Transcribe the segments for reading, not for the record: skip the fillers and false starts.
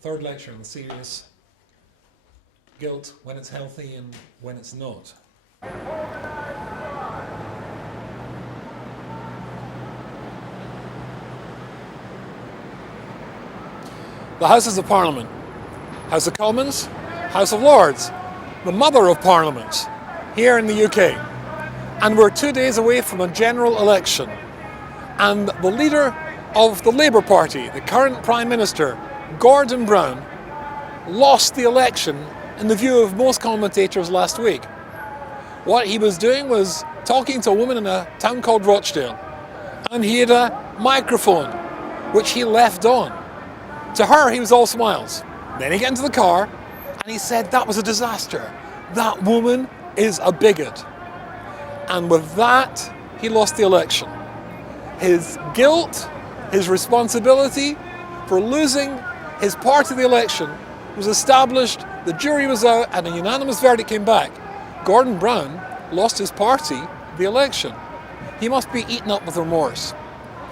third lecture in the series, guilt when it's healthy and when it's not. The Houses of Parliament, House of Commons, House of Lords, the mother of parliaments here in the UK. And we're 2 days away from a general election. And the leader of the Labour Party, the current Prime Minister, Gordon Brown, lost the election in the view of most commentators last week. What he was doing was talking to a woman in a town called Rochdale, and he had a microphone which he left on. To her, he was all smiles. Then he got into the car and he said that was a disaster. That woman is a bigot. And with that, he lost the election. His guilt, his responsibility for losing his part of the election was established, the jury was out, and a unanimous verdict came back. Gordon Brown lost his party the election. He must be eaten up with remorse.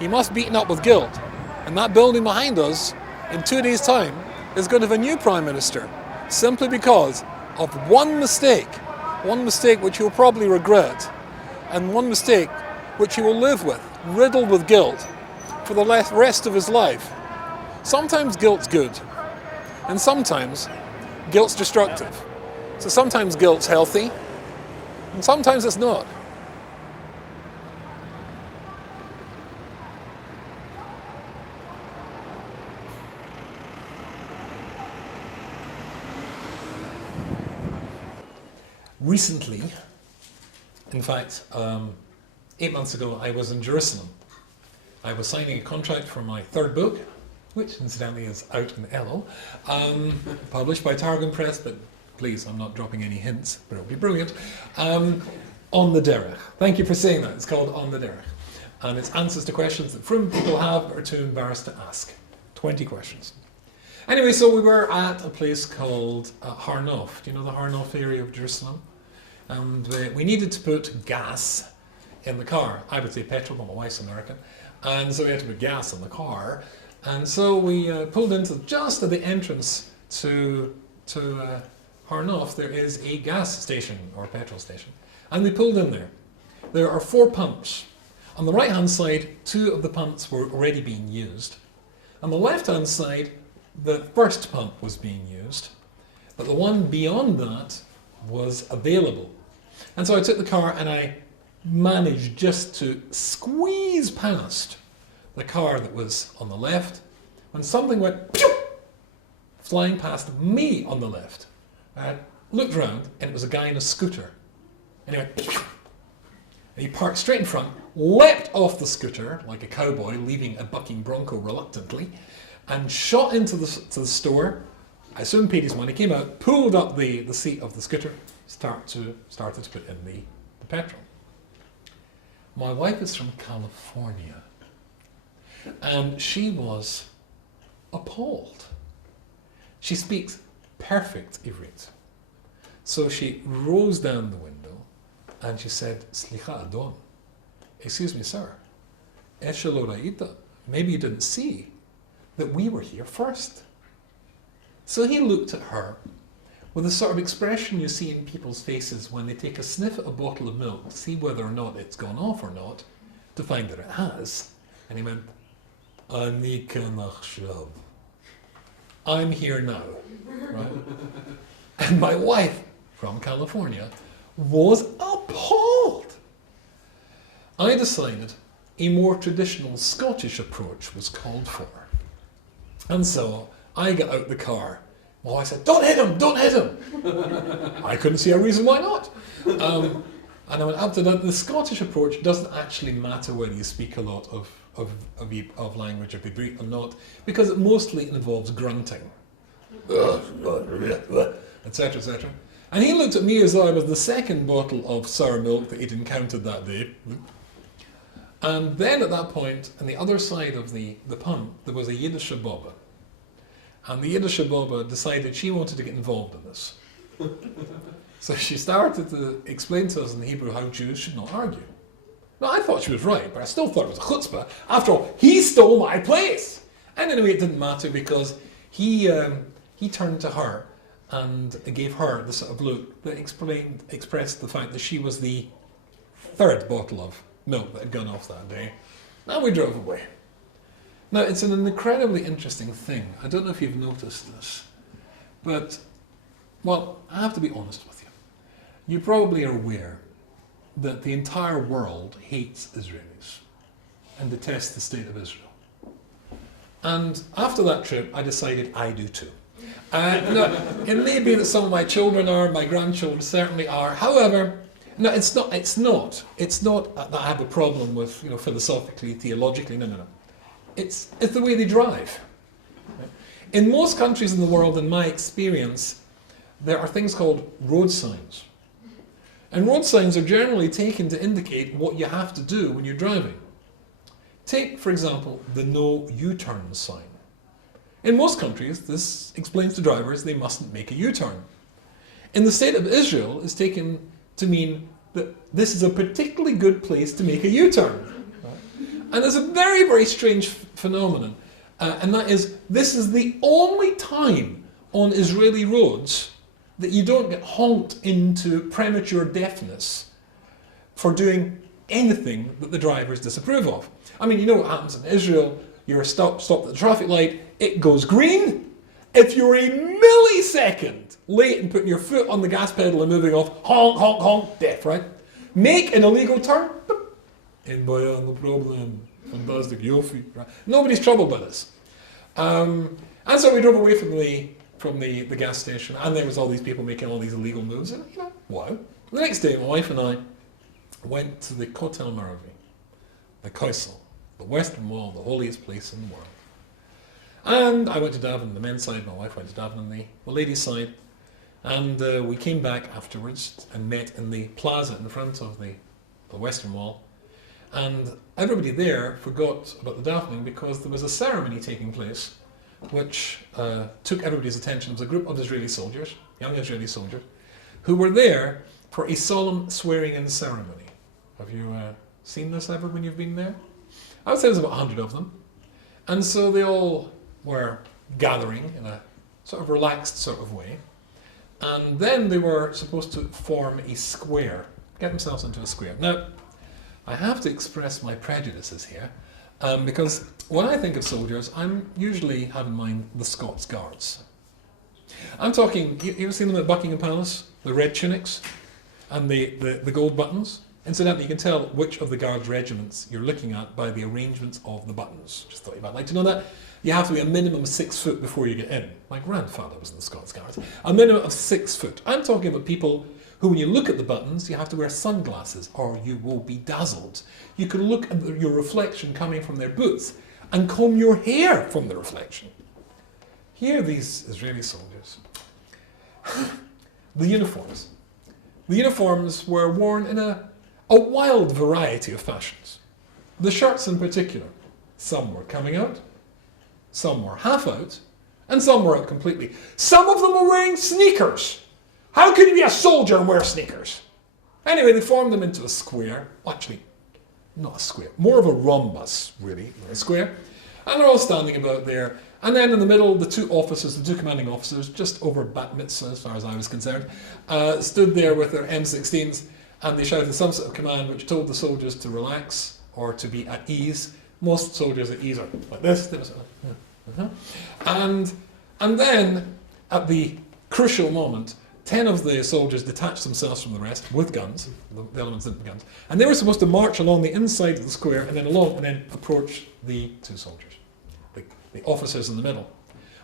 He must be eaten up with guilt. And that building behind us, in 2 days' time, is going to have a new Prime Minister, simply because of one mistake which he'll probably regret, and one mistake which he will live with, riddled with guilt, for the rest of his life. Sometimes guilt's good, and sometimes guilt's destructive. So sometimes guilt's healthy, and sometimes it's not. Recently, in fact, 8 months ago, I was in Jerusalem. I was signing a contract for my third book, which incidentally is out in Elul, published by Targum Press, but please, I'm not dropping any hints, but it'll be brilliant. On the Derech. Thank you for saying that. It's called On the Derech. And it's answers to questions that frum people have or are too embarrassed to ask. 20 questions. Anyway, so we were at a place called Har Nof. Do you know the Har Nof area of Jerusalem? And we needed to put gas in the car. I would say petrol, but my wife's American. And so we had to put gas in the car. And so we pulled into just at the entrance to Har Nof, there is a gas station or a petrol station. And we pulled in there. There are 4 pumps. On the right-hand side, 2 of the pumps were already being used. On the left-hand side, the first pump was being used, but the one beyond that was available. And so I took the car and I managed just to squeeze past the car that was on the left when something went pew, flying past me on the left. I looked round and it was a guy in a scooter. And he went pew, and he parked straight in front, leapt off the scooter like a cowboy leaving a bucking bronco reluctantly, and shot into the store. I assumed paid his money, came out, pulled up the seat of the scooter, started to put in the petrol. My wife is from California, and she was appalled. She speaks perfect Ivrit. So she rose down the window and she said, Slicha Adon, excuse me, sir, Eshelo Ra'ita, maybe you didn't see that we were here first. So he looked at her with the sort of expression you see in people's faces when they take a sniff at a bottle of milk to see whether or not it's gone off or not, to find that it has. And he went, Ani kanachshav. I'm here now. Right? And my wife, from California, was appalled. I decided a more traditional Scottish approach was called for. And so I got out the car. My wife said, don't hit him, don't hit him. I couldn't see a reason why not. And I went up to that. The Scottish approach doesn't actually matter whether you speak a lot of language of Hebrew or not, because it mostly involves grunting, etc., etc. And he looked at me as though I was the second bottle of sour milk that he'd encountered that day. And then at that point, on the other side of the pump, there was a Yiddish Baba. And the Yiddish Baba decided she wanted to get involved in this. So she started to explain to us in Hebrew how Jews should not argue. Now, I thought she was right, but I still thought it was a chutzpah. After all, he stole my place. And anyway, it didn't matter because he turned to her and gave her the sort of look that expressed the fact that she was the third bottle of milk that had gone off that day. And we drove away. Now, it's an incredibly interesting thing. I don't know if you've noticed this, but, well, I have to be honest with you. You probably are aware that the entire world hates Israelis and detests the state of Israel. And after that trip, I decided I do too. No, it may be that some of my children are, my grandchildren certainly are. However, no, it's not that I have a problem with, philosophically, theologically. No. It's the way they drive. In most countries in the world, in my experience, there are things called road signs. And road signs are generally taken to indicate what you have to do when you're driving. Take, for example, the no U-turn sign. In most countries, this explains to drivers they mustn't make a U-turn. In the state of Israel, it's taken to mean that this is a particularly good place to make a U-turn. And there's a very, very strange phenomenon, and that is, this is the only time on Israeli roads that you don't get honked into premature deafness for doing anything that the drivers disapprove of. I mean, you know what happens in Israel. You're stopped at the traffic light, it goes green. If you're a millisecond late in putting your foot on the gas pedal and moving off, honk, honk, honk, deaf, right? Make an illegal turn, in Baya, no problem, fantastic, yofi, right? Nobody's troubled by this. And so we drove away from the gas station, and there was all these people making all these illegal moves, and wow. The next day, my wife and I went to the Kotel Maravi, the Kaisel, the Western Wall, the holiest place in the world. And I went to daven on the men's side, my wife went to daven on the ladies' side, and we came back afterwards and met in the plaza in front of the Western Wall. And everybody there forgot about the davening because there was a ceremony taking place which took everybody's attention. It was a group of Israeli soldiers, young Israeli soldiers, who were there for a solemn swearing-in ceremony. Have you seen this ever when you've been there? I would say there's about 100 of them. And so they all were gathering in a sort of relaxed sort of way. And then they were supposed to form a square, get themselves into a square. Now, I have to express my prejudices here, because when I think of soldiers, I'm usually have in mind the Scots Guards. I'm talking, you ever seen them at Buckingham Palace? The red tunics and the gold buttons? Incidentally, you can tell which of the Guards regiments you're looking at by the arrangements of the buttons. Just thought you might like to know that. You have to be a minimum of 6 foot before you get in. My grandfather was in the Scots Guards. A minimum of 6 foot. I'm talking about people who, when you look at the buttons, you have to wear sunglasses or you will be dazzled. You can look at your reflection coming from their boots and comb your hair from the reflection. Here are these Israeli soldiers. The uniforms. The uniforms were worn in a wild variety of fashions. The shirts in particular. Some were coming out, some were half out, and some were out completely. Some of them were wearing sneakers. How could you be a soldier and wear sneakers? Anyway, they formed them into a square. Actually, not a square, more of a rhombus, really, a square. And they're all standing about there. And then in the middle, the two commanding officers, just over bat mitzvah as far as I was concerned, stood there with their M16s, and they shouted some sort of command which told the soldiers to relax or to be at ease. Most soldiers at ease are like this. And then, at the crucial moment, 10 of the soldiers detached themselves from the rest with guns, the elements didn't have guns, and they were supposed to march along the inside of the square and then approach the two soldiers, the officers in the middle.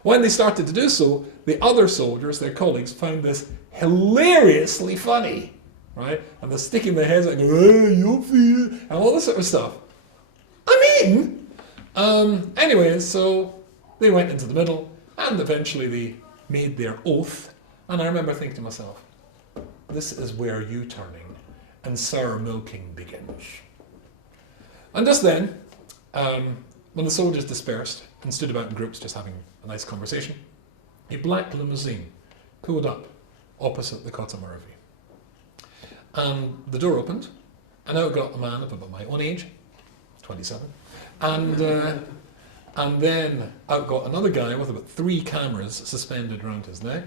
When they started to do so, the other soldiers, their colleagues, found this hilariously funny, right? And they're sticking their heads out and going, hey, you'll feel it, and all this sort of stuff. Anyway, so they went into the middle, and eventually they made their oath. And I remember thinking to myself, this is where U-turning and sour milking begins. And just then, when the soldiers dispersed and stood about in groups just having a nice conversation, a black limousine pulled up opposite the Kotel Maravi. And the door opened, and out got a man of about my own age, 27, and And then out got another guy with about 3 cameras suspended around his neck.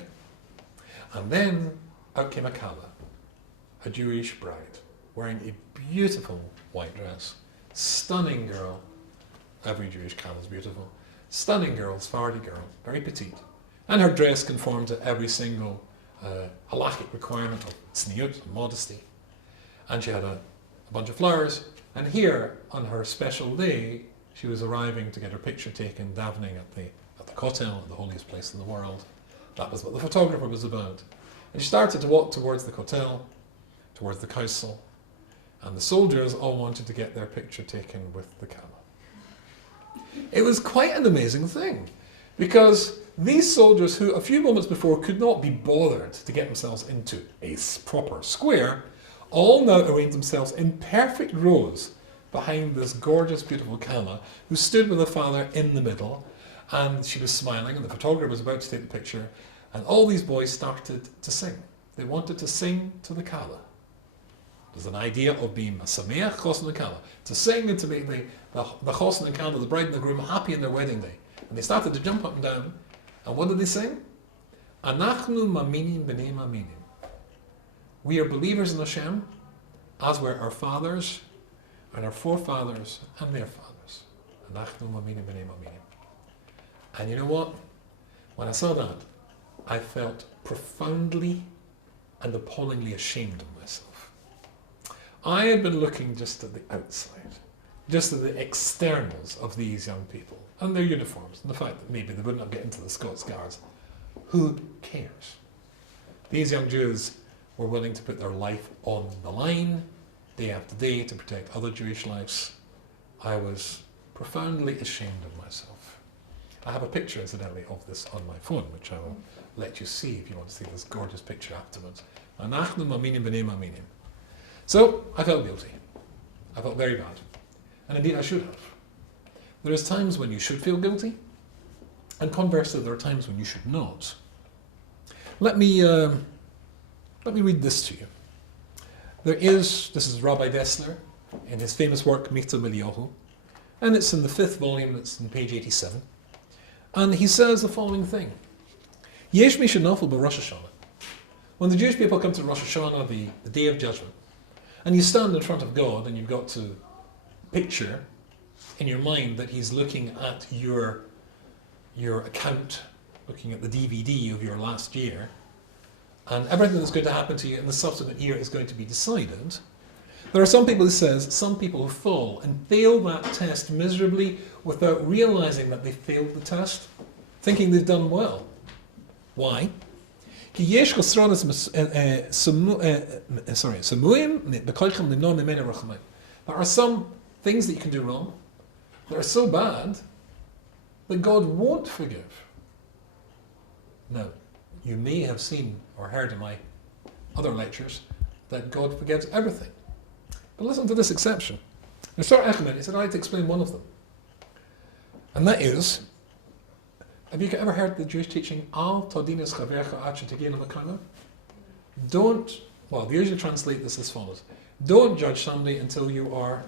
And then out came a Kala, a Jewish bride, wearing a beautiful white dress. Stunning girl. Every Jewish Kala is beautiful. Stunning girl, Sephardi girl, very petite. And her dress conformed to every single halachic requirement of tzniut, modesty. And she had a bunch of flowers. And here, on her special day, she was arriving to get her picture taken, davening at the kotel, the holiest place in the world. That was what the photographer was about. And she started to walk towards the kotel, towards the council, and the soldiers all wanted to get their picture taken with the Kala. It was quite an amazing thing, because these soldiers who a few moments before could not be bothered to get themselves into a proper square, all now arranged themselves in perfect rows behind this gorgeous, beautiful Kala, who stood with her father in the middle, and she was smiling, and the photographer was about to take the picture, and all these boys started to sing. They wanted to sing to the Kala. There's an idea of being a sameach chosn and Kala, to sing and to make the chosn and Kala, the bride and the groom, happy in their wedding day. And they started to jump up and down, and what did they sing? Anachnu maminim b'nei maminim. We are believers in Hashem, as were our fathers, and our forefathers, and their fathers. Anachnu maminim b'nei maminim. And you know what? When I saw that, I felt profoundly and appallingly ashamed of myself. I had been looking just at the outside, just at the externals of these young people, and their uniforms, and the fact that maybe they wouldn't have get into the Scots Guards. Who cares? These young Jews were willing to put their life on the line, day after day, to protect other Jewish lives. I was profoundly ashamed of myself. I have a picture, incidentally, of this on my phone, which I will let you see if you want to see this gorgeous picture afterwards. Anachnu maminim b'nei maminim. So, I felt guilty. I felt very bad. And indeed I should have. There is times when you should feel guilty, and conversely there are times when you should not. Let me read this to you. This is Rabbi Dessler, in his famous work, Michtav Eliyahu, and it's in the 5th volume, it's on page 87. And he says the following thing. Yesh mi shenafel b'Rosh Hashanah. When the Jewish people come to Rosh Hashanah, the Day of Judgment, and you stand in front of God and you've got to picture in your mind that He's looking at your account, looking at the DVD of your last year, and everything that's going to happen to you in the subsequent year is going to be decided. There are some people who fall and fail that test miserably without realizing that they failed the test, thinking they've done well. Why? There are some things that you can do wrong that are so bad that God won't forgive. Now, you may have seen or heard in my other lectures that God forgives everything. But listen to this exception. Now, Sir Ahmed, he said, I'd like to explain one of them. And that is, have you ever heard the Jewish teaching, Al todinas chavercha ad shetegiel l'makayla? Don't, well, they usually translate this as follows. Don't judge somebody until you are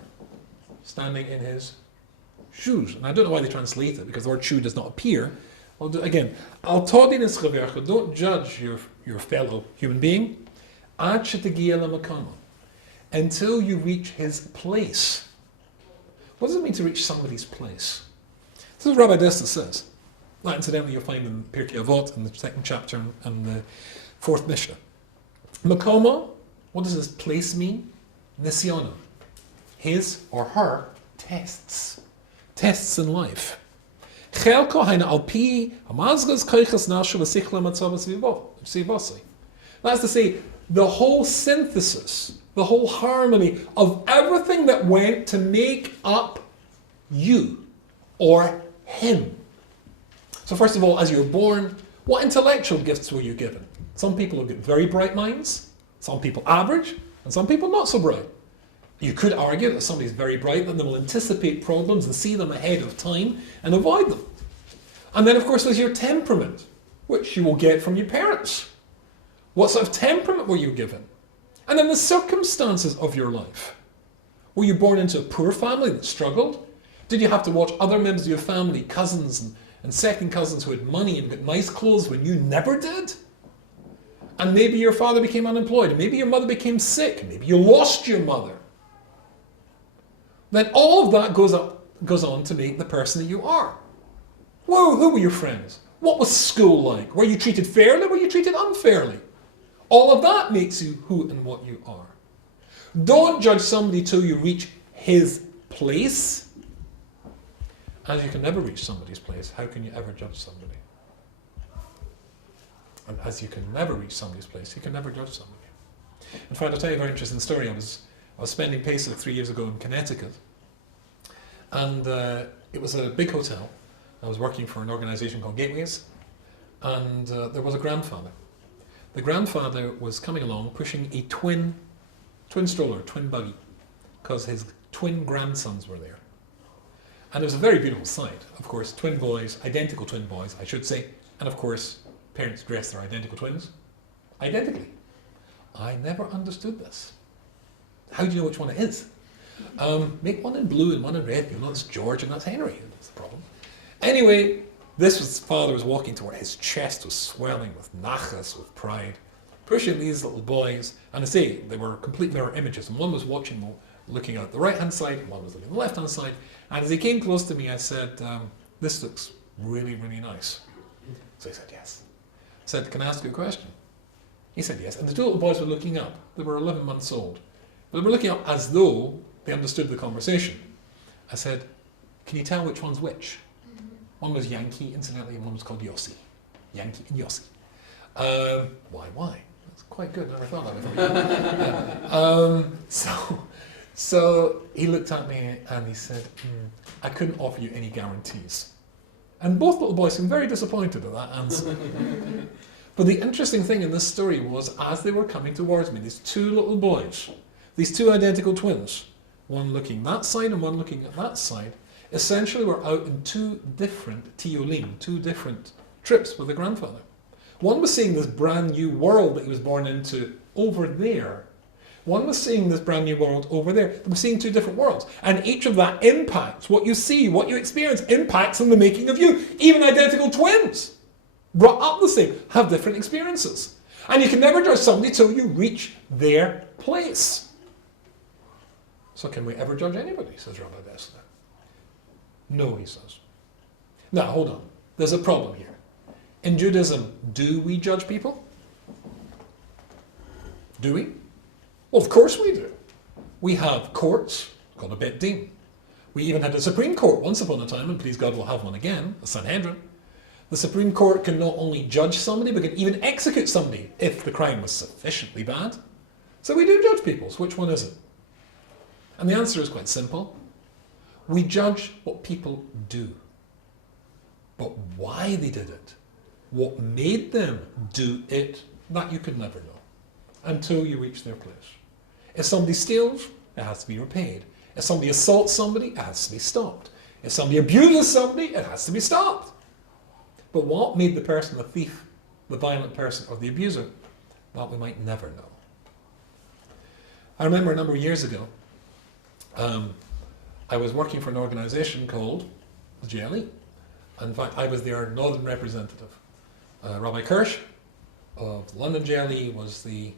standing in his shoes. And I don't know why they translate it, because the word shoe does not appear. Well, again, Al todinas chavercha, don't judge your fellow human being, ad shetegiel l'makayla, until you reach his place. What does it mean to reach somebody's place? This is what Rabbi Dessler says. That, incidentally, you'll find in Pirkei Avot, in the 2nd chapter and the 4th Mishnah. Makoma, what does this place mean? Nisyonim. His or her tests. Tests in life. Chelko haina alpi hamazgas koichas nashu v'sichla matzavas v'sivasi. That's to say, the whole synthesis, the whole harmony of everything that went to make up you or him. So first of all, as you were born, what intellectual gifts were you given? Some people have got very bright minds, some people average, and some people not so bright. You could argue that somebody's very bright, then they will anticipate problems and see them ahead of time and avoid them. And then of course there's your temperament, which you will get from your parents. What sort of temperament were you given? And then the circumstances of your life. Were you born into a poor family that struggled? Did you have to watch other members of your family, cousins and second cousins who had money and got nice clothes when you never did? And maybe your father became unemployed, and maybe your mother became sick, and maybe you lost your mother. Then all of that goes on to make the person that you are. Whoa, who were your friends? What was school like? Were you treated fairly? Were you treated unfairly? All of that makes you who and what you are. Don't judge somebody till you reach his place. As you can never reach somebody's place, how can you ever judge somebody? And as you can never reach somebody's place, you can never judge somebody. In fact, I'll tell you a very interesting story. I was spending Pesach 3 years ago in Connecticut, and it was a big hotel. I was working for an organisation called Gateways, and there was a grandfather. The grandfather was coming along pushing a twin stroller, twin buggy, because his twin grandsons were there. And it was a very beautiful sight. Of course, twin boys, identical twin boys, I should say, and of course, parents dressed their identical twins identically. I never understood this. How do you know which one it is? Make one in blue and one in red. You know, that's George and that's Henry. That's the problem. Anyway, father was walking toward, his chest was swelling with nachas, with pride, pushing these little boys. And I say, they were complete mirror images. And one was looking out the right-hand side, and one was looking at the left-hand side. And as he came close to me, I said, this looks really, really nice. So he said, yes. I said, can I ask you a question? He said, yes. And the two little boys were looking up. They were 11 months old. But they were looking up as though they understood the conversation. I said, can you tell which one's which? One was Yankee, incidentally, and one was called Yossi. Yankee and Yossi. Why? That's quite good. I never thought of it. So he looked at me and he said, I couldn't offer you any guarantees. And both little boys seemed very disappointed at that answer. But the interesting thing in this story was, as they were coming towards me, these two little boys, these two identical twins, one looking that side and one looking at that side, essentially were out in two different tiolim, two different trips with the grandfather. One was seeing this brand new world that he was born into over there. One was seeing this brand new world over there. They were seeing two different worlds. And each of that impacts what you see, what you experience, impacts on the making of you. Even identical twins, brought up the same, have different experiences. And you can never judge somebody till you reach their place. So can we ever judge anybody, says Rabbi Dessler. No, he says. Now, hold on. There's a problem here. In Judaism, do we judge people? Do we? Well, of course we do. We have courts called a Bet Din. We even had a Supreme Court once upon a time, and please God we'll have one again, the Sanhedrin. The Supreme Court can not only judge somebody, but can even execute somebody if the crime was sufficiently bad. So we do judge people. So which one is it? And the answer is quite simple. We judge what people do. But why they did it, what made them do it, that you could never know until you reach their place. If somebody steals, it has to be repaid. If somebody assaults somebody, it has to be stopped. If somebody abuses somebody, it has to be stopped. But what made the person the thief, the violent person, or the abuser? That we might never know. I remember a number of years ago, I was working for an organisation called the JLE. In fact, I was their northern representative. Rabbi Kirsch of the London JLE was the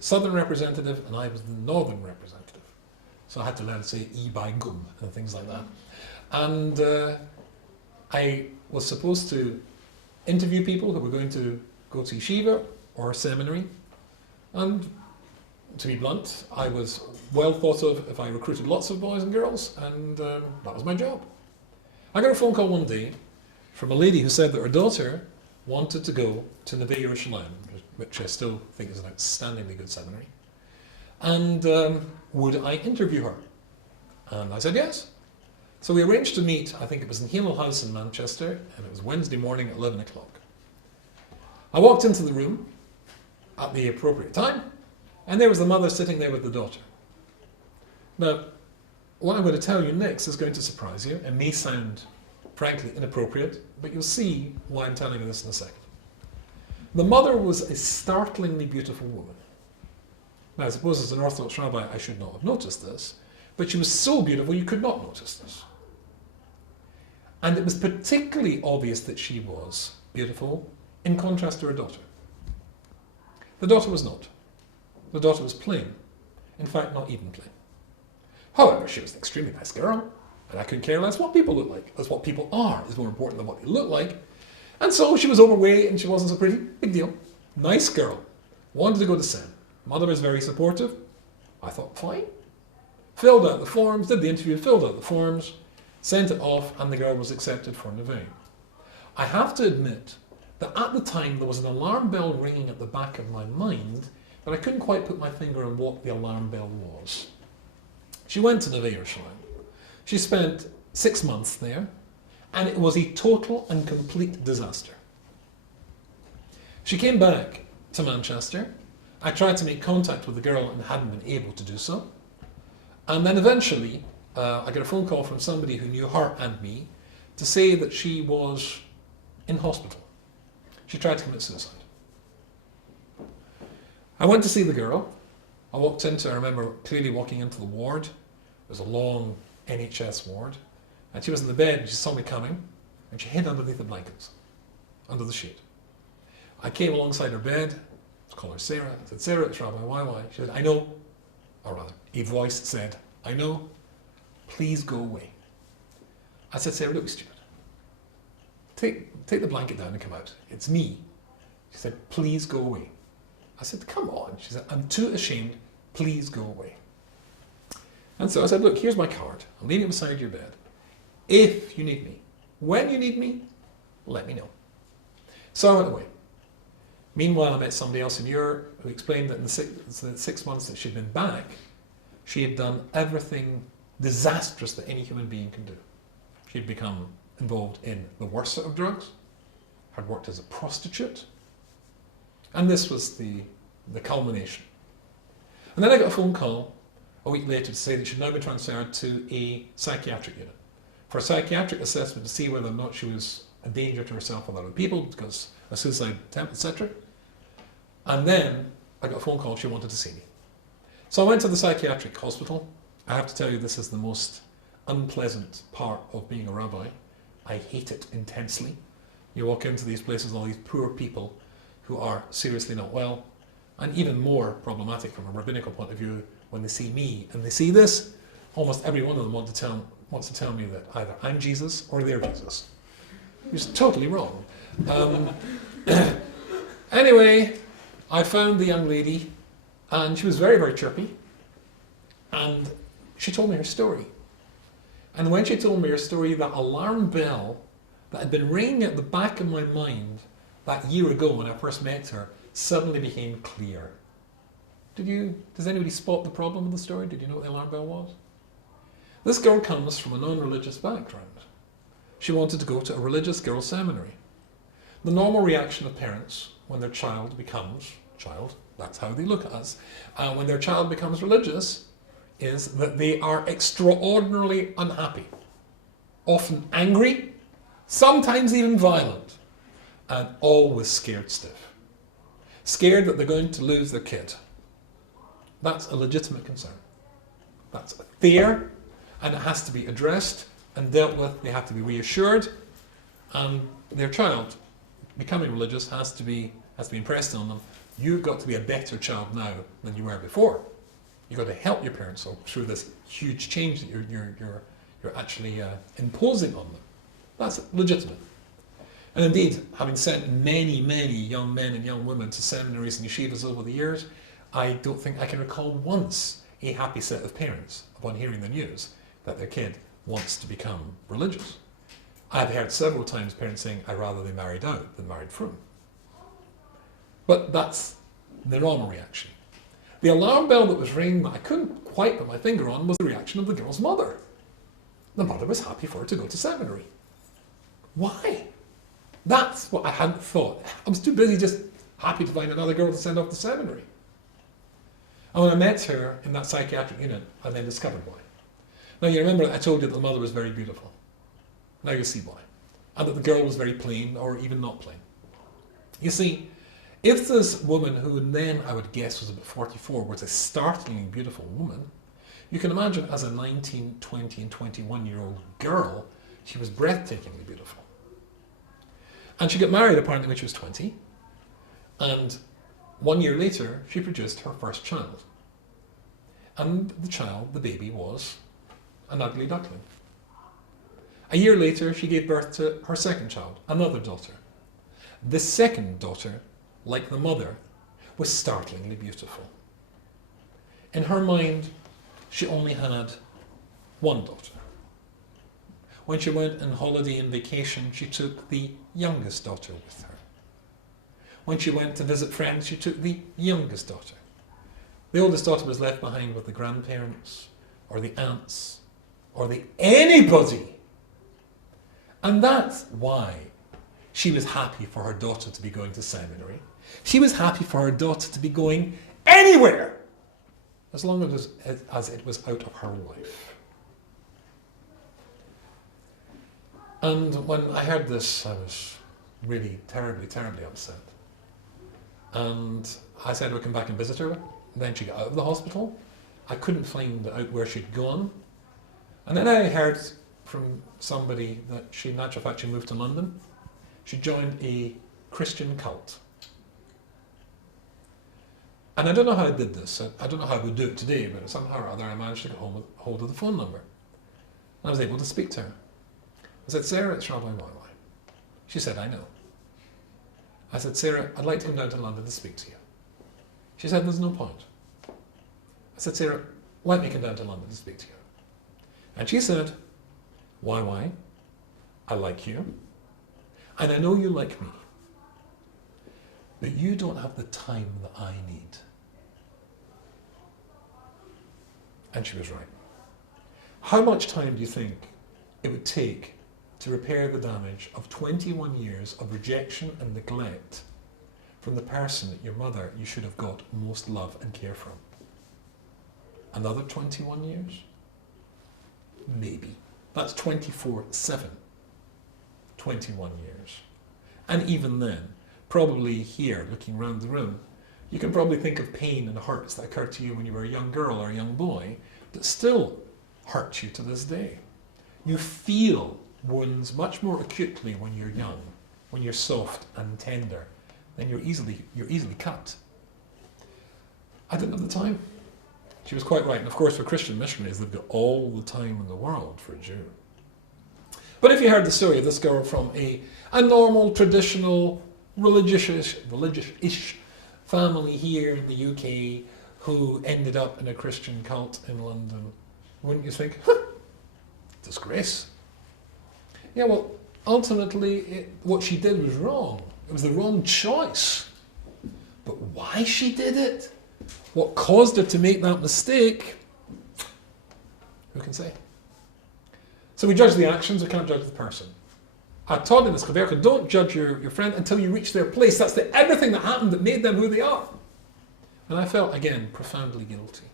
southern representative, and I was the northern representative. So I had to learn to say "e" by gum and things like that. And I was supposed to interview people who were going to go to yeshiva or seminary. And to be blunt, I was well thought of if I recruited lots of boys and girls, and that was my job. I got a phone call one day from a lady who said that her daughter wanted to go to Neve Yerushalayim, which I still think is an outstandingly good seminary, and would I interview her? And I said yes. So we arranged to meet, I think it was in Hemel House in Manchester, and it was Wednesday morning at 11 o'clock. I walked into the room at the appropriate time, and there was the mother sitting there with the daughter. Now, what I'm going to tell you next is going to surprise you. It may sound, frankly, inappropriate, but you'll see why I'm telling you this in a second. The mother was a startlingly beautiful woman. Now, I suppose as an Orthodox rabbi, I should not have noticed this, but she was so beautiful you could not notice this. And it was particularly obvious that she was beautiful in contrast to her daughter. The daughter was not. The daughter was plain. In fact, not even plain. However, she was an extremely nice girl, and I couldn't care less what people look like, as what people are is more important than what they look like. And so she was overweight and she wasn't so pretty. Big deal. Nice girl. Wanted to go to Sen. Mother was very supportive. I thought, fine. Filled out the forms, did the interview, filled out the forms, sent it off, and the girl was accepted for Nivea. I have to admit that at the time there was an alarm bell ringing at the back of my mind, but I couldn't quite put my finger on what the alarm bell was. She went to Nivea. She spent 6 months there, and it was a total and complete disaster. She came back to Manchester. I tried to make contact with the girl and hadn't been able to do so. And then eventually, I got a phone call from somebody who knew her and me to say that she was in hospital. She tried to commit suicide. I went to see the girl. I walked into, I remember clearly walking into the ward. It was a long NHS ward. And she was in the bed and she saw me coming and she hid underneath the blankets, under the sheet. I came alongside her bed. I called her Sarah. I said, Sarah, it's Rabbi YY. She said, I know. Or rather, a voice said, I know. Please go away. I said, Sarah, don't be stupid. Take the blanket down and come out. It's me. She said, please go away. I said, come on. She said, I'm too ashamed. Please go away. And so I said, look, here's my card. I'm leaving it beside your bed. If you need me, when you need me, let me know. So I went away. Meanwhile, I met somebody else in Europe who explained that in the 6 months that she'd been back, she had done everything disastrous that any human being can do. She'd become involved in the worst sort of drugs, had worked as a prostitute, and this was the culmination. And then I got a phone call a week later to say that she'd now been transferred to a psychiatric unit for a psychiatric assessment to see whether or not she was a danger to herself and other people because a suicide attempt, etc. And then I got a phone call she wanted to see me. So I went to the psychiatric hospital. I have to tell you, this is the most unpleasant part of being a rabbi. I hate it intensely. You walk into these places, all these poor people who are seriously not well, and even more problematic from a rabbinical point of view, when they see me and they see this, almost every one of them wants to tell me that either I'm Jesus or they're Jesus. Which is totally wrong. Anyway, I found the young lady, and she was very, very chirpy, and she told me her story. And when she told me her story, that alarm bell that had been ringing at the back of my mind that year ago when I first met her suddenly became clear. Does anybody spot the problem with the story? Did you know what the alarm bell was? This girl comes from a non-religious background. She wanted to go to a religious girls' seminary. The normal reaction of parents when their child becomes, that's how they look at us, when their child becomes religious, is that they are extraordinarily unhappy, often angry, sometimes even violent, and always scared stiff. Scared that they're going to lose their kid. That's a legitimate concern. That's a fear, and it has to be addressed and dealt with. They have to be reassured, and their child becoming religious has to be impressed on them. You've got to be a better child now than you were before. You've got to help your parents through this huge change that you're actually imposing on them. That's legitimate. And indeed, having sent many, many young men and young women to seminaries and yeshivas over the years, I don't think I can recall once a happy set of parents upon hearing the news that their kid wants to become religious. I've heard several times parents saying, I'd rather they married out than married frum. But that's the normal reaction. The alarm bell that was ringing that I couldn't quite put my finger on was the reaction of the girl's mother. The mother was happy for her to go to seminary. Why? That's what I hadn't thought. I was too busy just happy to find another girl to send off to seminary. And when I met her in that psychiatric unit, I then discovered why. Now you remember I told you that the mother was very beautiful. Now you see why. And that the girl was very plain, or even not plain. You see, if this woman, who then I would guess was about 44, was a startlingly beautiful woman, you can imagine as a 19, 20 and 21-year-old girl She was breathtakingly beautiful. And she got married apparently when she was 20. And 1 year later, she produced her first child. And the child, the baby, was an ugly duckling. A year later, she gave birth to her second child, another daughter. The second daughter, like the mother, was startlingly beautiful. In her mind, she only had one daughter. When she went on holiday and vacation, she took the youngest daughter with her. When she went to visit friends, she took the youngest daughter. The oldest daughter was left behind with the grandparents, or the aunts, or the anybody. And that's why she was happy for her daughter to be going to seminary. She was happy for her daughter to be going anywhere, as long as it was out of her life. And when I heard this, I was really terribly, terribly upset. And I said I would come back and visit her. Then she got out of the hospital. I couldn't find out where she'd gone. And then I heard from somebody that she, in actual fact, she moved to London. She joined a Christian cult. And I don't know how I did this. I don't know how I would do it today, but somehow or other I managed to get hold of the phone number. And I was able to speak to her. I said, "Sarah, it's Rabbi YY." She said, "I know." I said, "Sarah, I'd like to come down to London to speak to you." She said, "There's no point." I said, "Sarah, let me come down to London to speak to you." And she said, "YY, I like you, and I know you like me, but you don't have the time that I need." And she was right. How much time do you think it would take to repair the damage of 21 years of rejection and neglect from the person that your mother you should have got most love and care from? Another 21 years? Maybe. That's 24/7. 21 years. And even then, probably here, looking around the room, you can probably think of pain and hurts that occurred to you when you were a young girl or a young boy that still hurt you to this day. You feel wounds much more acutely when you're young, when you're soft and tender, then you're easily cut. I didn't have the time. She was quite right. And of course, for Christian missionaries, they've got all the time in the world for a Jew. But if you heard the story of this girl from a normal, traditional, religious-ish family here in the UK who ended up in a Christian cult in London, wouldn't you think, disgrace? Yeah, well, ultimately, what she did was wrong. It was the wrong choice. But why she did it, what caused her to make that mistake, who can say? So we judge the actions, we can't judge the person. I taught in this Gewerke, don't judge your friend until you reach their place. That's everything that happened that made them who they are. And I felt, again, profoundly guilty.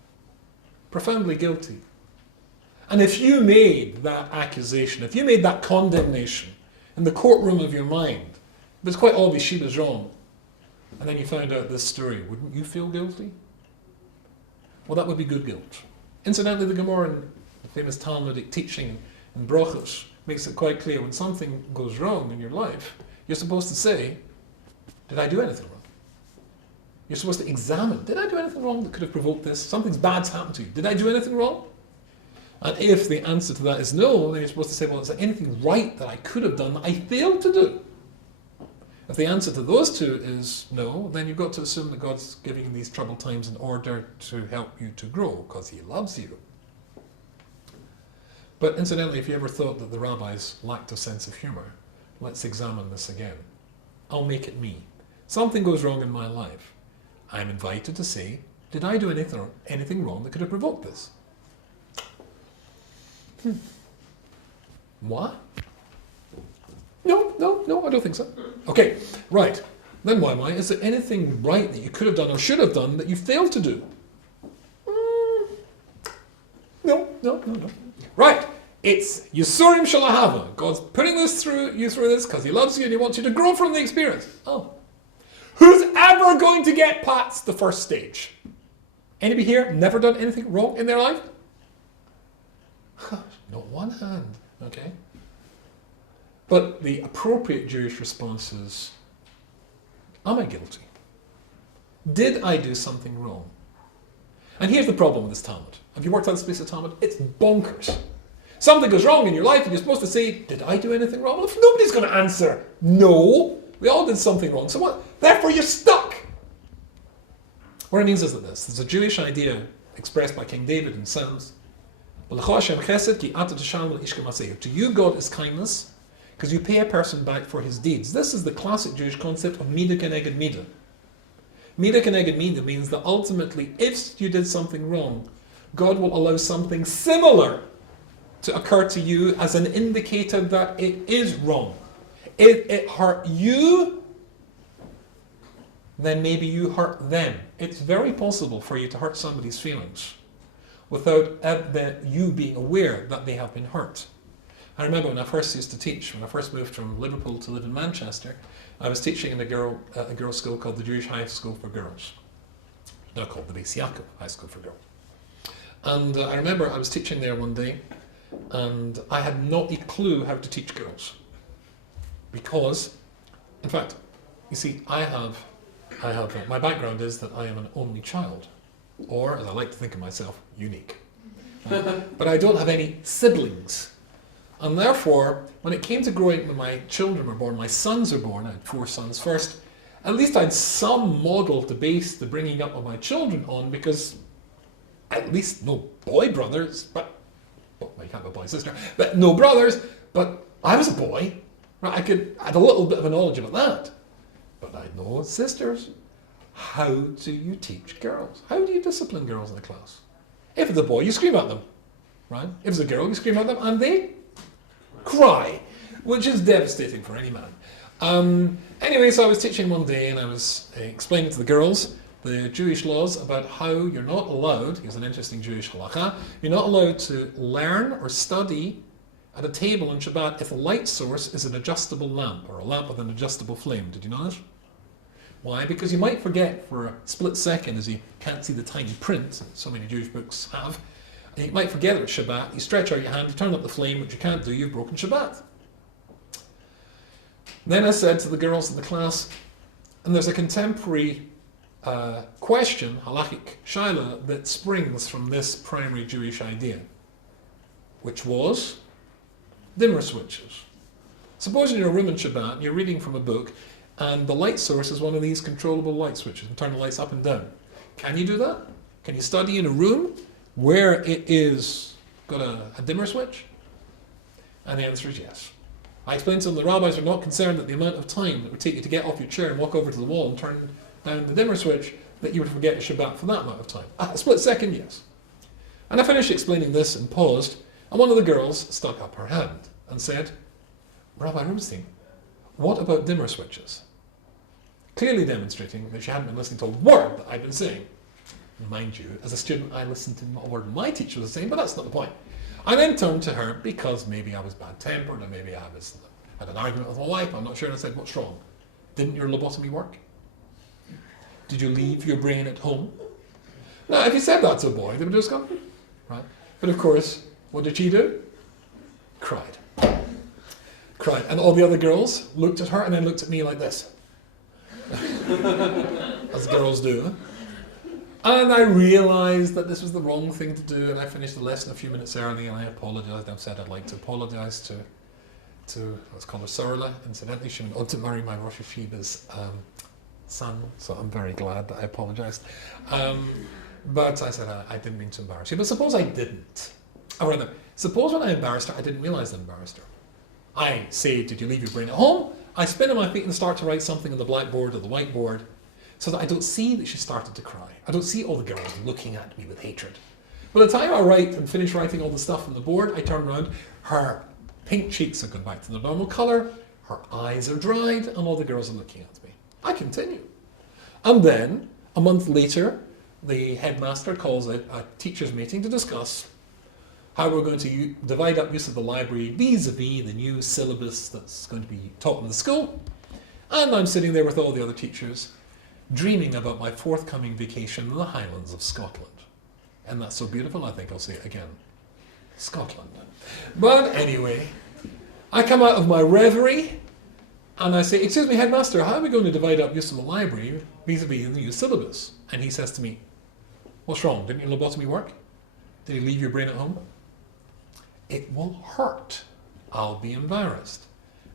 Profoundly guilty. And if you made that accusation, if you made that condemnation in the courtroom of your mind, it was quite obvious she was wrong, and then you found out this story, wouldn't you feel guilty? Well, that would be good guilt. Incidentally, the Gemara, the famous Talmudic teaching in Brachos, makes it quite clear when something goes wrong in your life, you're supposed to say, did I do anything wrong? You're supposed to examine, did I do anything wrong that could have provoked this? Something's bad's happened to you. Did I do anything wrong? And if the answer to that is no, then you're supposed to say, well, is there anything right that I could have done that I failed to do? If the answer to those two is no, then you've got to assume that God's giving you these troubled times in order to help you to grow, because he loves you. But incidentally, if you ever thought that the rabbis lacked a sense of humour, let's examine this again. I'll make it me. Something goes wrong in my life. I'm invited to say, did I do anything wrong that could have provoked this? What? No, I don't think so. Okay, right. Then why am I? Is there anything right that you could have done or should have done that you failed to do? No. Right. It's Yisurim Shalahava. God's putting you through this because he loves you and he wants you to grow from the experience. Oh. Who's ever going to get past the first stage? Anybody here never done anything wrong in their life? Not one hand. Okay. But the appropriate Jewish response is, am I guilty? Did I do something wrong? And here's the problem with this Talmud. Have you worked out this piece of Talmud? It's bonkers. Something goes wrong in your life and you're supposed to say, did I do anything wrong? Well, if nobody's going to answer, no, we all did something wrong. So what? Therefore you're stuck. What it means is that there's a Jewish idea expressed by King David in Psalms. To you God is kindness, because you pay a person back for his deeds. This is the classic Jewish concept of midah keneged midah. Midah keneged midah means that ultimately, if you did something wrong, God will allow something similar to occur to you as an indicator that it is wrong. If it hurt you, then maybe you hurt them. It's very possible for you to hurt somebody's feelings without you being aware that they have been hurt. I remember when I first used to teach, when I first moved from Liverpool to live in Manchester, I was teaching in a girls' school called the Jewish High School for Girls, now called the Beis Yaakov High School for Girls. And I remember I was teaching there one day, and I had not a clue how to teach girls. Because, in fact, you see, my background is that I am an only child, or, as I like to think of myself, unique. But I don't have any siblings. And therefore, when it came to growing, when my children were born, my sons were born, I had 4 sons first, at least I had some model to base the bringing up of my children on, because at least no boy brothers, but, well, you can't have a boy sister, but no brothers, but I was a boy, right? I had a little bit of a knowledge about that, but I had no sisters. How do you teach girls? How do you discipline girls in the class? If it's a boy, you scream at them, right? If it's a girl, you scream at them, and they cry, which is devastating for any man. Anyway, so I was teaching one day, and I was explaining to the girls the Jewish laws about how you're not allowed, here's an interesting Jewish halakha, you're not allowed to learn or study at a table on Shabbat if the light source is an adjustable lamp, or a lamp with an adjustable flame. Did you know that? Why? Because you might forget for a split second, as you can't see the tiny print, so many Jewish books have, and you might forget it at Shabbat, you stretch out your hand, you turn up the flame, which you can't do, you've broken Shabbat. Then I said to the girls in the class, and there's a contemporary question, halachic shaila, that springs from this primary Jewish idea, which was dimmer switches. Suppose you're in a room in Shabbat, and you're reading from a book, and the light source is one of these controllable light switches, and turn the lights up and down. Can you do that? Can you study in a room where it is got a dimmer switch? And the answer is yes. I explained to them the rabbis are not concerned that the amount of time that would take you to get off your chair and walk over to the wall and turn down the dimmer switch, that you would forget Shabbat for that amount of time. A split second, yes. And I finished explaining this and paused, and one of the girls stuck up her hand and said, Rabbi Rumstein, what about dimmer switches? Clearly demonstrating that she hadn't been listening to a word that I'd been saying. Mind you, as a student, I listened to a word my teacher was saying, but that's not the point. I then turned to her, because maybe I was bad-tempered, or maybe I had an argument with my wife, I'm not sure, and I said, what's wrong? Didn't your lobotomy work? Did you leave your brain at home? Now, if you said that to a boy, they would just go, right? But of course, what did she do? Cried. Cried. And all the other girls looked at her and then looked at me like this. As girls do. And I realised that this was the wrong thing to do, and I finished the lesson a few minutes early, and I apologised. I've said I'd like to apologise to let's call her Sorla. Incidentally, she went on to marry my Rosh Hashiva's son, so I'm very glad that I apologised. But I said I didn't mean to embarrass you. But suppose I didn't. Or rather, suppose when I embarrassed her, I didn't realise I embarrassed her. I say, did you leave your brain at home? I spin on my feet and start to write something on the blackboard or the whiteboard, so that I don't see that she started to cry. I don't see all the girls looking at me with hatred. By the time I write and finish writing all the stuff on the board, I turn around, her pink cheeks have gone back to their normal colour, her eyes are dried, and all the girls are looking at me. I continue. And then, a month later, the headmaster calls a teachers' meeting to discuss how we're going to divide up use of the library vis-a-vis the new syllabus that's going to be taught in the school. And I'm sitting there with all the other teachers, dreaming about my forthcoming vacation in the Highlands of Scotland. And that's so beautiful, I think I'll say it again. Scotland. But anyway, I come out of my reverie and I say, excuse me, headmaster, how are we going to divide up use of the library vis-a-vis the new syllabus? And he says to me, what's wrong? Didn't your lobotomy work? Did you leave your brain at home? It will hurt. I'll be embarrassed.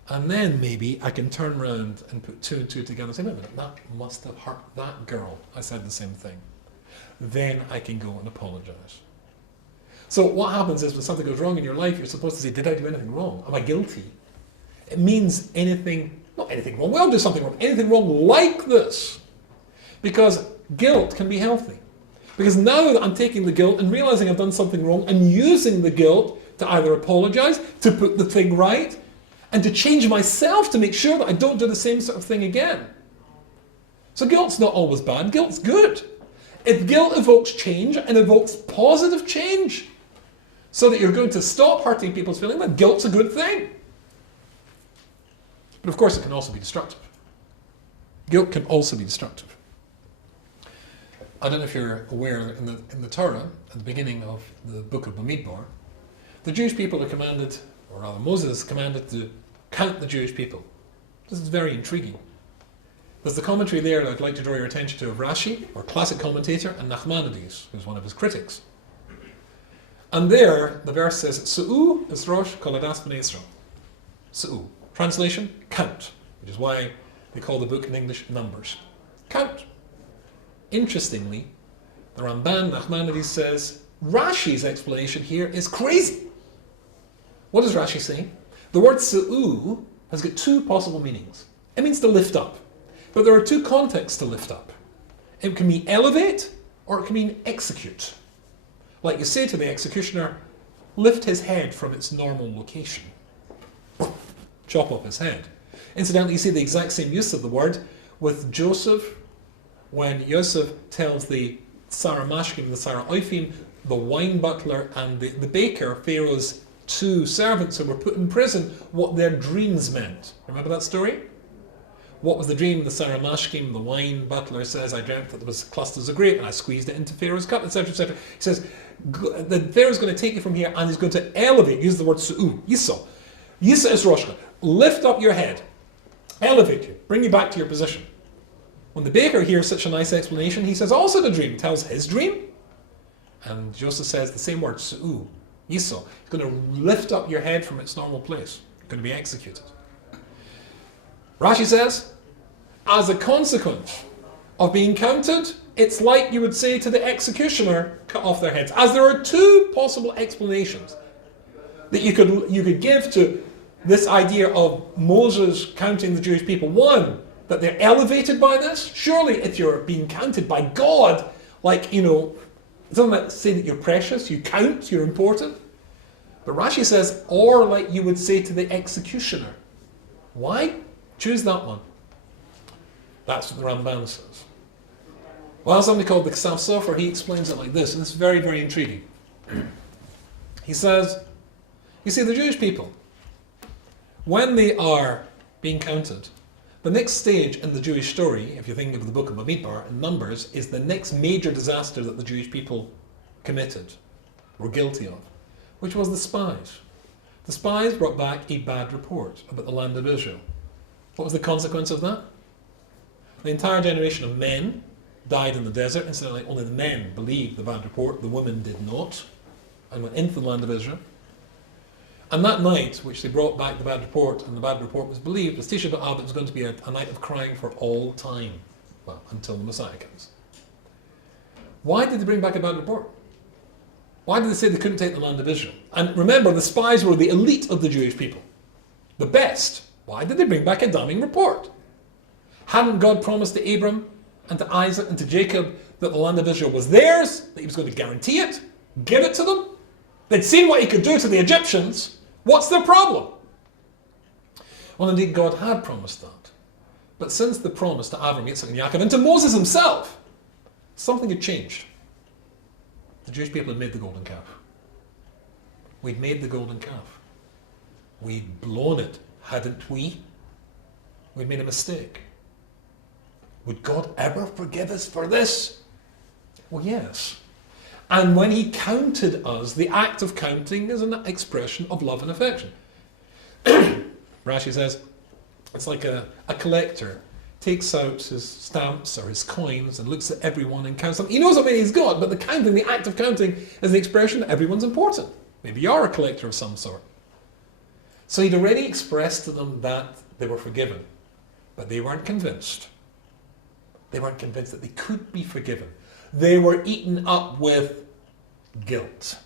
And then maybe I can turn around and put two and two together and say, wait a minute, that must have hurt that girl. I said the same thing. Then I can go and apologize. So what happens is when something goes wrong in your life, you're supposed to say, did I do anything wrong? Am I guilty? It means anything, not anything wrong, we all do something wrong, anything wrong like this. Because guilt can be healthy. Because now that I'm taking the guilt and realizing I've done something wrong and using the guilt to either apologize, to put the thing right, and to change myself to make sure that I don't do the same sort of thing again. So guilt's not always bad, guilt's good. If guilt evokes change and evokes positive change, so that you're going to stop hurting people's feelings, then guilt's a good thing. But of course it can also be destructive. Guilt can also be destructive. I don't know if you're aware, in the Torah, at the beginning of the book of Bamidbar, the Jewish people are commanded, or rather Moses is commanded to count the Jewish people. This is very intriguing. There's the commentary there that I'd like to draw your attention to of Rashi, our classic commentator, and Nachmanides, who's one of his critics. And there, the verse says, Su'u Isrosh Koladas B'nai Israel. Su'u. Translation, count, which is why they call the book in English Numbers. Count. Interestingly, the Ramban Nachmanides says, Rashi's explanation here is crazy. What does Rashi say? The word Su'u has got two possible meanings. It means to lift up. But there are two contexts to lift up. It can mean elevate, or it can mean execute. Like you say to the executioner, lift his head from its normal location. Chop off his head. Incidentally, you see the exact same use of the word with Joseph, when Joseph tells the Sarah Mashkim, the Sarah Oifim, the wine butler and the baker, Pharaoh's two servants who were put in prison, what their dreams meant. Remember that story? What was the dream? The Sarah Mashkim, the wine butler, says, I dreamt that there was clusters of grape and I squeezed it into Pharaoh's cup, etc., etc. He says, the Pharaoh's going to take you from here and he's going to elevate, use the word su'u, yiso. Yisa is roshka. Lift up your head. Elevate you. Bring you back to your position. When the baker hears such a nice explanation, he says also the dream, tells his dream. And Joseph says the same word, su'u, yiso. He's going to lift up your head from its normal place. It's going to be executed. Rashi says, as a consequence of being counted, it's like you would say to the executioner, cut off their heads. As there are two possible explanations that you could give to this idea of Moses counting the Jewish people. One, that they're elevated by this. Surely if you're being counted by God, like, it doesn't like say that you're precious, you count, you're important. But Rashi says, or like you would say to the executioner. Why? Choose that one. That's what the Ramban says. Well, somebody called the Ksaf Sofer, he explains it like this, and it's very, very intriguing. He says, you see, the Jewish people, when they are being counted, the next stage in the Jewish story, if you think of the book of Bamidbar and Numbers, is the next major disaster that the Jewish people committed, were guilty of, which was the spies. The spies brought back a bad report about the land of Israel. What was the consequence of that? The entire generation of men died in the desert. Incidentally, only the men believed the bad report, the women did not, and went into the land of Israel. And that night, which they brought back the bad report, and the bad report was believed, was Tisha B'Av, it was going to be a night of crying for all time. Well, until the Messiah comes. Why did they bring back a bad report? Why did they say they couldn't take the land of Israel? And remember, the spies were the elite of the Jewish people. The best. Why did they bring back a damning report? Hadn't God promised to Abram and to Isaac and to Jacob that the land of Israel was theirs, that he was going to guarantee it, give it to them? They'd seen what he could do to the Egyptians. What's their problem? Well, indeed, God had promised that. But since the promise to Avram, Yitzchak, and Yaakov, and to Moses himself, something had changed. The Jewish people had made the golden calf. We'd made the golden calf. We'd blown it, hadn't we? We'd made a mistake. Would God ever forgive us for this? Well, yes. And when he counted us, the act of counting is an expression of love and affection. Rashi says, it's like a collector takes out his stamps or his coins and looks at everyone and counts them. He knows how many he's got, but the counting, the act of counting, is the expression that everyone's important. Maybe you are a collector of some sort. So he'd already expressed to them that they were forgiven, but they weren't convinced. They weren't convinced that they could be forgiven. They were eaten up with guilt.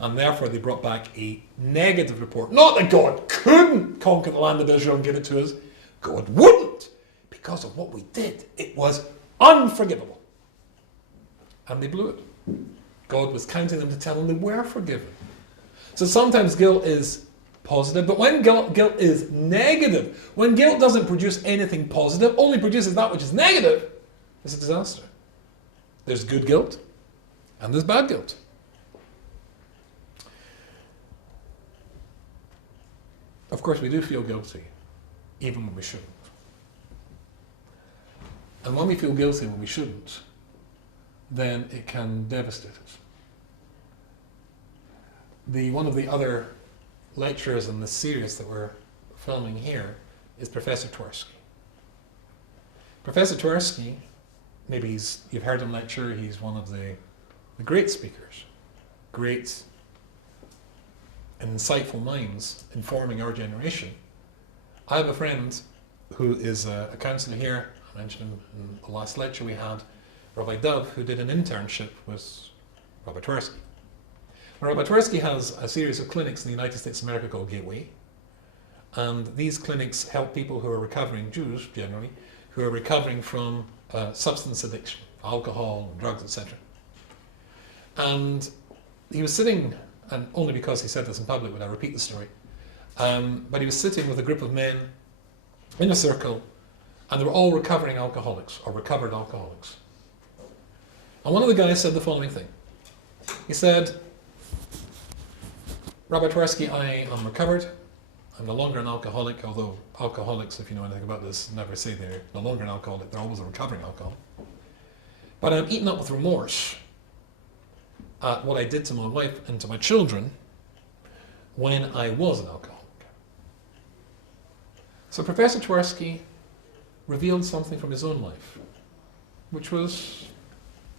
And therefore they brought back a negative report. Not that God couldn't conquer the land of Israel and give it to us. God wouldn't. Because of what we did. It was unforgivable. And they blew it. God was counting them to tell them they were forgiven. So sometimes guilt is positive, but when guilt is negative, when guilt doesn't produce anything positive, only produces that which is negative, it's a disaster. There's good guilt and there's bad guilt. Of course, we do feel guilty, even when we shouldn't. And when we feel guilty when we shouldn't, then it can devastate us. One of the other lecturers in this series that we're filming here is Professor Twersky. Professor Twersky, maybe you've heard him lecture, he's one of the great speakers, great insightful minds informing our generation. I have a friend who is a counsellor here. I mentioned him in the last lecture we had, Rabbi Dove, who did an internship with Rabbi Twersky. Rabbi Twersky has a series of clinics in the United States of America called Gateway, and these clinics help people who are recovering, Jews generally, who are recovering from substance addiction, alcohol, drugs, etc. And he was sitting, and only because he said this in public would I repeat the story, but he was sitting with a group of men in a circle, and they were all recovering alcoholics, or recovered alcoholics. And one of the guys said the following thing. He said, Rabbi Twersky, I am recovered. I'm no longer an alcoholic, although alcoholics, if you know anything about this, never say they're no longer an alcoholic. They're always a recovering alcoholic. But I'm eaten up with remorse at what I did to my wife and to my children when I was an alcoholic. So Professor Twersky revealed something from his own life, which was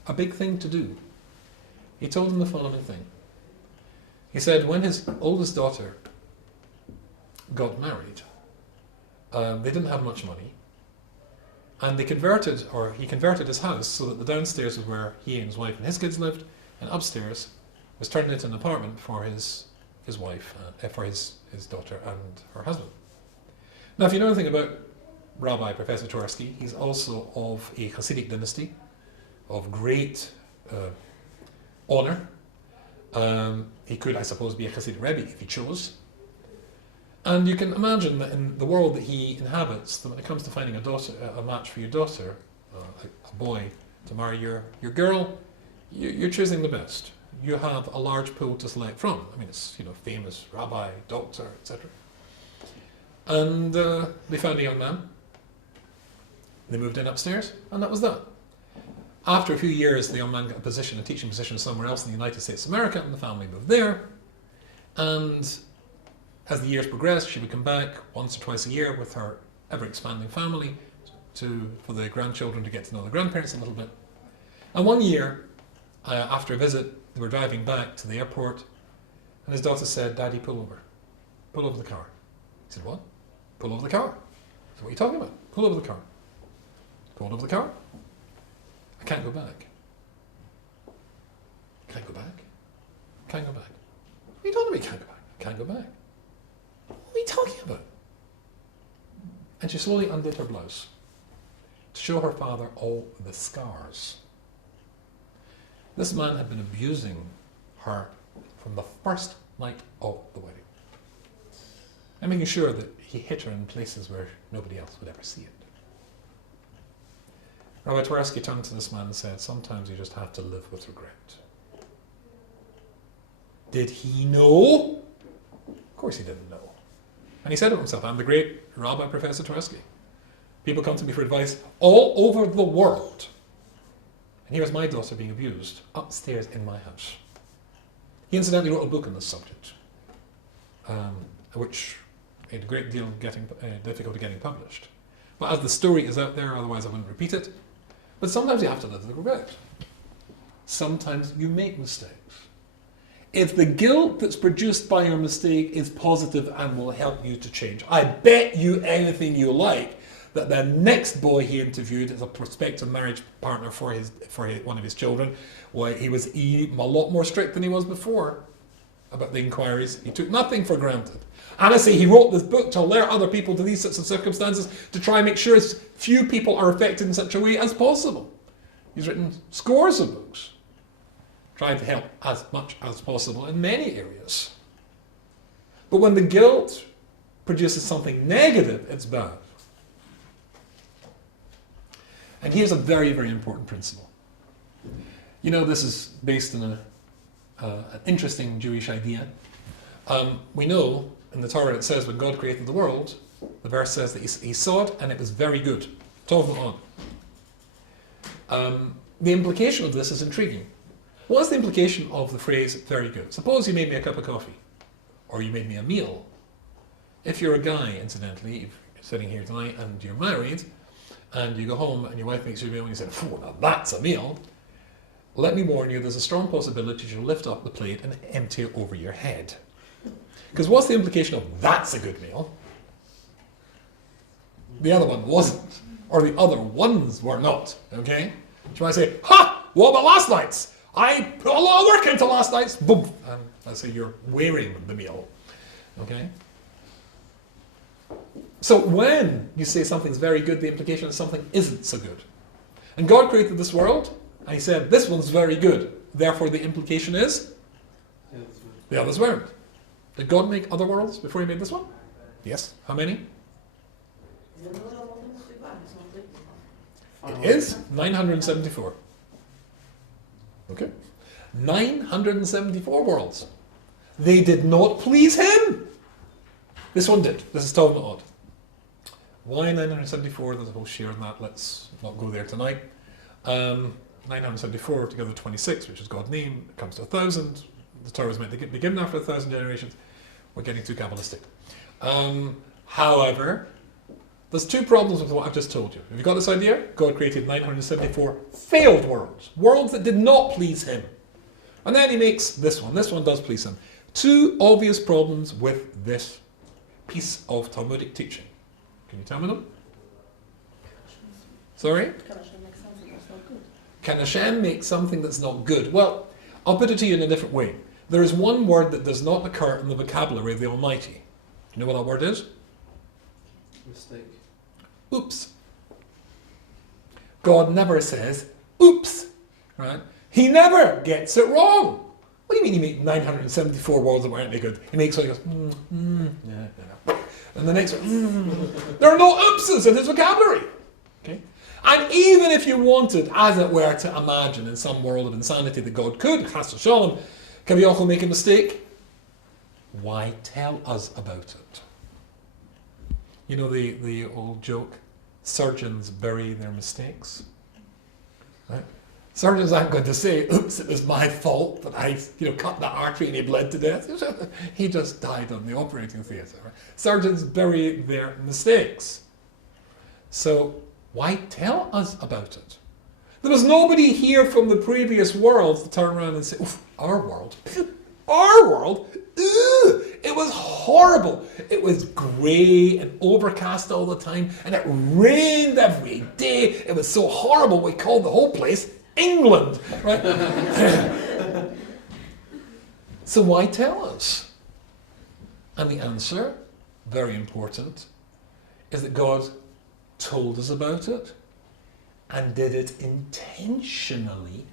a big thing to do. He told them the following thing. He said when his oldest daughter got married, they didn't have much money, and he converted his house so that the downstairs was where he and his wife and his kids lived, and upstairs was turned into an apartment for his wife, for his daughter and her husband. Now, if you know anything about Rabbi Professor Twersky, he's also of a Hasidic dynasty of great honor. He could, I suppose, be a Hasidic Rebbe if he chose. And you can imagine that in the world that he inhabits, that when it comes to finding a match for your daughter, a boy to marry your girl, you're choosing the best. You have a large pool to select from. I mean, it's famous rabbi, doctor, etc. And they found a young man. They moved in upstairs, and that was that. After a few years, the young man got a teaching position somewhere else in the United States of America, and the family moved there. And as the years progressed, she would come back once or twice a year with her ever-expanding family for the grandchildren to get to know the grandparents a little bit. And one year, after a visit, they were driving back to the airport, and his daughter said, "Daddy, pull over. Pull over the car." He said, "What?" "Pull over the car." I said, "What are you talking about?" "Pull over the car." Pulled over the car. "I can't go back." "Can't go back? Can't go back." "What are you talking about? You can't go back." "Can't go back." "What are you talking about?" And she slowly undid her blouse to show her father all the scars. This man had been abusing her from the first night of the wedding, and making sure that he hit her in places where nobody else would ever see it. Rabbi Twersky turned to this man and said, "Sometimes you just have to live with regret." Did he know? Of course he didn't know. And he said to himself, "I'm the great Rabbi Professor Twersky. People come to me for advice all over the world. And here's my daughter being abused upstairs in my house." He incidentally wrote a book on this subject, which had a great deal of difficulty getting published. But as the story is out there, otherwise I wouldn't repeat it. But sometimes you have to live with regret. Sometimes you make mistakes. If the guilt that's produced by your mistake is positive and will help you to change, I bet you anything you like that the next boy he interviewed as a prospective marriage partner for one of his children, well, he was a lot more strict than he was before about the inquiries. He took nothing for granted. And I say he wrote this book to alert other people to these sorts of circumstances to try and make sure as few people are affected in such a way as possible. He's written scores of books trying to help as much as possible in many areas. But when the guilt produces something negative, it's bad. And here's a very, very important principle. You know, this is based on an interesting Jewish idea. We know in the Torah it says when God created the world, the verse says that he saw it and it was very good. Tov Ma'od. The implication of this is intriguing. What's the implication of the phrase very good? Suppose you made me a cup of coffee, or you made me a meal. If you're a guy, incidentally, if you're sitting here tonight and you're married, and you go home and your wife makes you a meal and you say, "Oh, now that's a meal," let me warn you, there's a strong possibility you'll lift up the plate and empty it over your head. Because what's the implication of that's a good meal? The other one wasn't. Or the other ones were not. Okay? You might say, "Ha! What about last night's? I put a lot of work into last night's." Boom! And let's say you're wearing the meal. Okay? So when you say something's very good, the implication is something isn't so good. And God created this world, and he said, this one's very good. Therefore the implication is the others weren't. Did God make other worlds before he made this one? Yes. How many? It is 974. Okay. 974 worlds. They did not please him. This one did. This is Tov Ma'od. Why 974? There's a whole share on that. Let's not go there tonight. 974 together 26, which is God's name. It comes to 1,000. The Torah is meant to be given after 1,000 generations. We're getting too Kabbalistic. However, there's two problems with what I've just told you. Have you got this idea? God created 974 failed worlds. Worlds that did not please him. And then he makes this one. This one does please him. Two obvious problems with this piece of Talmudic teaching. Can you tell me them? Sorry? Can Hashem make something that's not good? Well, I'll put it to you in a different way. There is one word that does not occur in the vocabulary of the Almighty. Do you know what that word is? Mistake. Oops. God never says, oops. Right? He never gets it wrong. What do you mean he made 974 words that weren't any good? He makes one, he goes, yeah. And the next one, There are no oopses in his vocabulary. Okay? And even if you wanted, as it were, to imagine in some world of insanity that God could, Chas v'shalom, Kaviyachol make a mistake, why tell us about it? You know the old joke, surgeons bury their mistakes. Right? Surgeons aren't going to say, oops, it was my fault that I cut that artery and he bled to death. He just died on the operating theatre. Right? Surgeons bury their mistakes. So why tell us about it? There was nobody here from the previous worlds to turn around and say, oof, our world? Our world? Ugh, it was horrible. It was grey and overcast all the time, and it rained every day. It was so horrible we called the whole place England. Right? So why tell us? And the answer, very important, is that God told us about it and did it intentionally,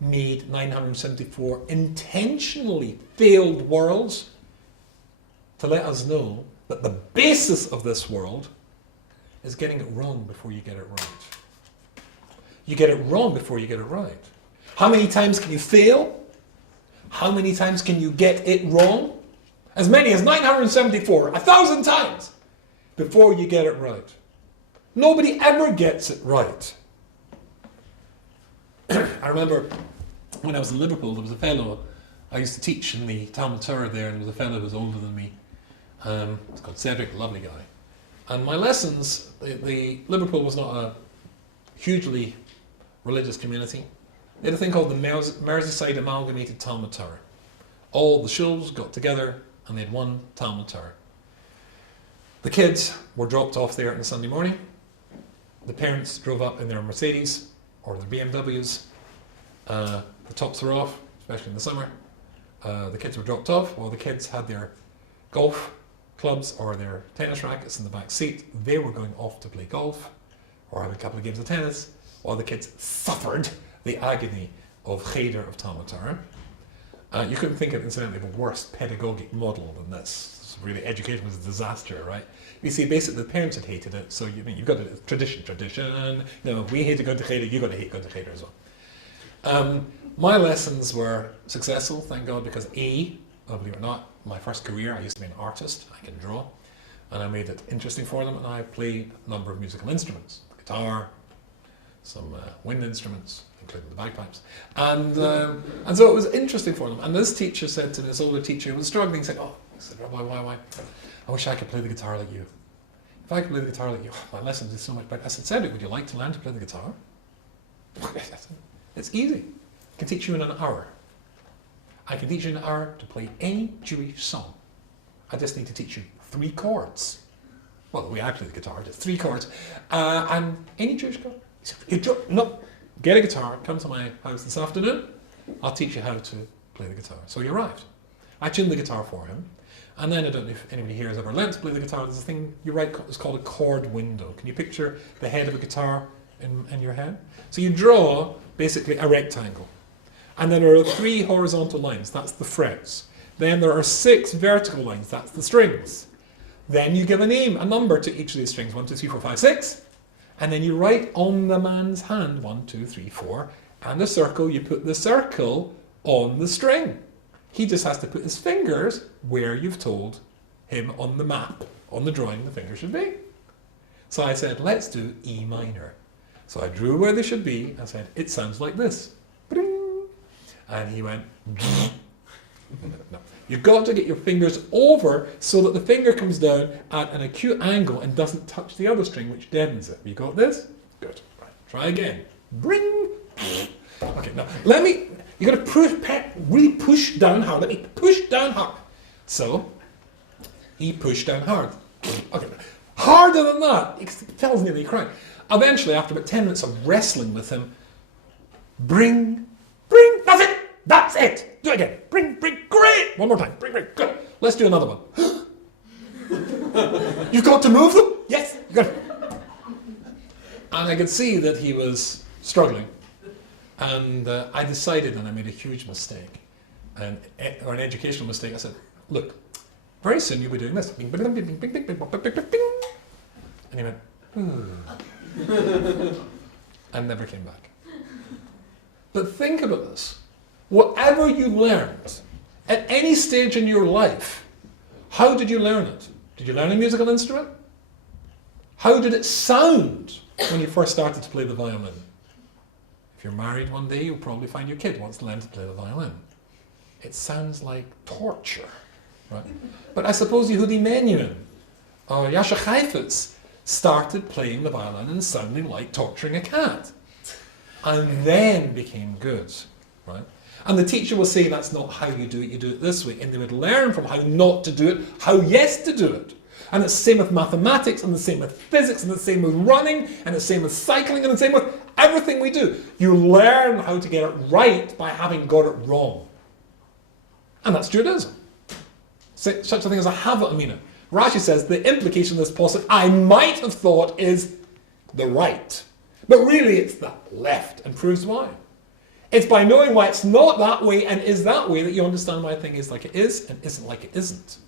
made 974 intentionally failed worlds to let us know that the basis of this world is getting it wrong before you get it right. You get it wrong before you get it right. How many times can you fail? How many times can you get it wrong? As many as 974, 1,000 times before you get it right. Nobody ever gets it right. I remember when I was in Liverpool, there was a fellow, I used to teach in the Talmud Torah there, and there was a fellow who was older than me. It's called Cedric, lovely guy. And my lessons, Liverpool was not a hugely religious community. They had a thing called the Merseyside Amalgamated Talmud Tower. All the shuls got together and they had one Talmud Tower. The kids were dropped off there on a Sunday morning. The parents drove up in their Mercedes or their BMWs. The tops were off, especially in the summer. The kids were dropped off while the kids had their golf clubs or their tennis rackets in the back seat. They were going off to play golf or have a couple of games of tennis while the kids suffered the agony of Cheder of Talmud Torah. You couldn't think of, incidentally, of a worse pedagogic model than this. Really, education was a disaster, right? You see, basically, the parents had hated it, so you've got a tradition. No, we hated going to Cheder, you've got to hate going to Cheder as well. My lessons were successful, thank God, because believe it or not, my first career, I used to be an artist, I can draw, and I made it interesting for them, and I played a number of musical instruments, guitar, some wind instruments, including the bagpipes, and so it was interesting for them. And this teacher said to me, this older teacher who was struggling, said, Rabbi, why? I wish I could play the guitar like you. If I could play the guitar like you, my lessons is so much better. I said, Cedric, would you like to learn to play the guitar? It's easy. I can teach you in an hour. I can teach you in an hour to play any Jewish song. I just need to teach you 3 chords. Well, the way I play the guitar, just 3 chords. And any Jewish chord. He said, no, get a guitar, come to my house this afternoon, I'll teach you how to play the guitar. So he arrived. I tuned the guitar for him. And then, I don't know if anybody here has ever learned to play the guitar, there's a thing you write, it's called a chord window. Can you picture the head of a guitar in your head? So you draw, basically, a rectangle. And then there are 3 horizontal lines, that's the frets. Then there are 6 vertical lines, that's the strings. Then you give a name, a number to each of these strings, 1, 2, 3, 4, 5, 6. And then you write on the man's hand, 1, 2, 3, 4, and the circle, you put the circle on the string. He just has to put his fingers where you've told him on the map, on the drawing the fingers should be. So I said, let's do E minor. So I drew where they should be and said, it sounds like this. And he went, no. You've got to get your fingers over so that the finger comes down at an acute angle and doesn't touch the other string, which deadens it. You got this? Good. Right. Try again. Bring. Okay, now you've got to really push down hard. Let me push down hard. So, he pushed down hard. Okay, harder than that. The fellow's nearly crying. Eventually, after about 10 minutes of wrestling with him, bring, that's it, do it again, bring, great, one more time, bring, good, let's do another one. You've got to move them? Yes, good. And I could see that he was struggling, and I decided, and I made a huge mistake, or an educational mistake. I said, look, very soon you'll be doing this. And he went, and never came back. But think about this. Whatever you learned, at any stage in your life, how did you learn it? Did you learn a musical instrument? How did it sound when you first started to play the violin? If you're married one day, you'll probably find your kid wants to learn to play the violin. It sounds like torture, right? But I suppose Yehudi Menuhin or Yasha Chaifetz started playing the violin and sounding like torturing a cat, and then became good, right? And the teacher will say, that's not how you do it this way. And they would learn from how not to do it, how yes to do it. And it's the same with mathematics, and the same with physics, and the same with running, and the same with cycling, and the same with everything we do. You learn how to get it right by having got it wrong. And that's Judaism. Such a thing as a Hava Amina. Rashi says, the implication of this passage, I might have thought, is the right. But really it's the left, and proves why. It's by knowing why it's not that way and is that way that you understand why a thing is like it is and isn't like it isn't.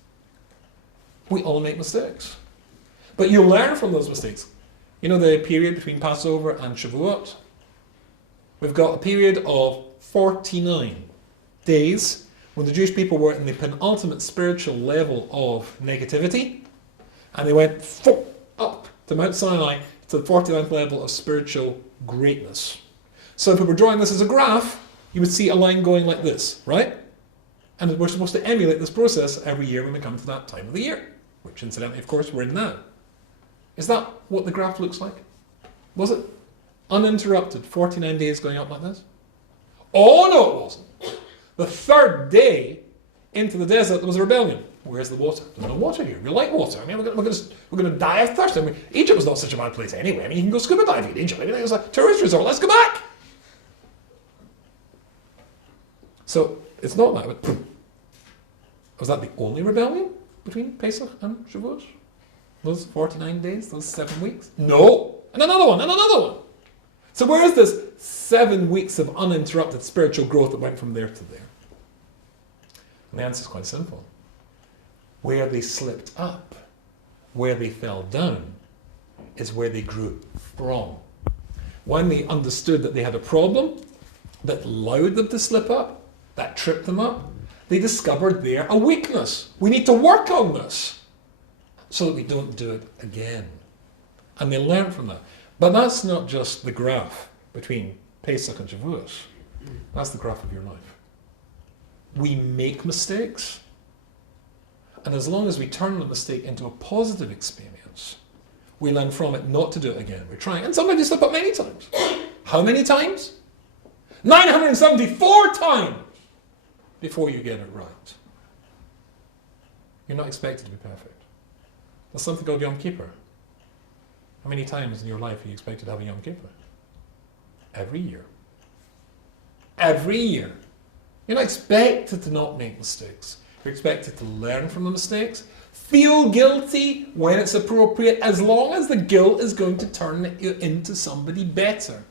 We all make mistakes. But you learn from those mistakes. You know the period between Passover and Shavuot? We've got a period of 49 days when the Jewish people were in the penultimate spiritual level of negativity, and they went up to Mount Sinai to the 49th level of spiritual greatness. So if we were drawing this as a graph, you would see a line going like this, right? And we're supposed to emulate this process every year when we come to that time of the year. which incidentally, of course, we're in now. Is that what the graph looks like? Was it uninterrupted, 49 days going up like this? Oh no, it wasn't. The third day into the desert, there was a rebellion. Where's the water? There's no water here. We like water. I mean, we're going to die of thirst. I mean, Egypt was not such a bad place anyway. I mean, you can go scuba diving in Egypt. I mean, it was a tourist resort. Let's go back. So it's not that. But was that the only rebellion between Pesach and Shavuot? Those 49 days, those 7 weeks? No. And another one, and another one. So where is this 7 weeks of uninterrupted spiritual growth that went from there to there? And the answer is quite simple. Where they slipped up, where they fell down, is where they grew strong. When they understood that they had a problem that allowed them to slip up, that tripped them up, they discovered there a weakness. We need to work on this so that we don't do it again. And they learn from that. But that's not just the graph between Pesach and Shavuot. That's the graph of your life. We make mistakes. And as long as we turn the mistake into a positive experience, we learn from it not to do it again. We're trying. And sometimes you slip up many times. How many times? 974 times before you get it right. You're not expected to be perfect. There's something called Yom Kippur. How many times in your life are you expected to have a Yom Kippur? Every year. Every year. You're not expected to not make mistakes. You're expected to learn from the mistakes, feel guilty when it's appropriate, as long as the guilt is going to turn you into somebody better.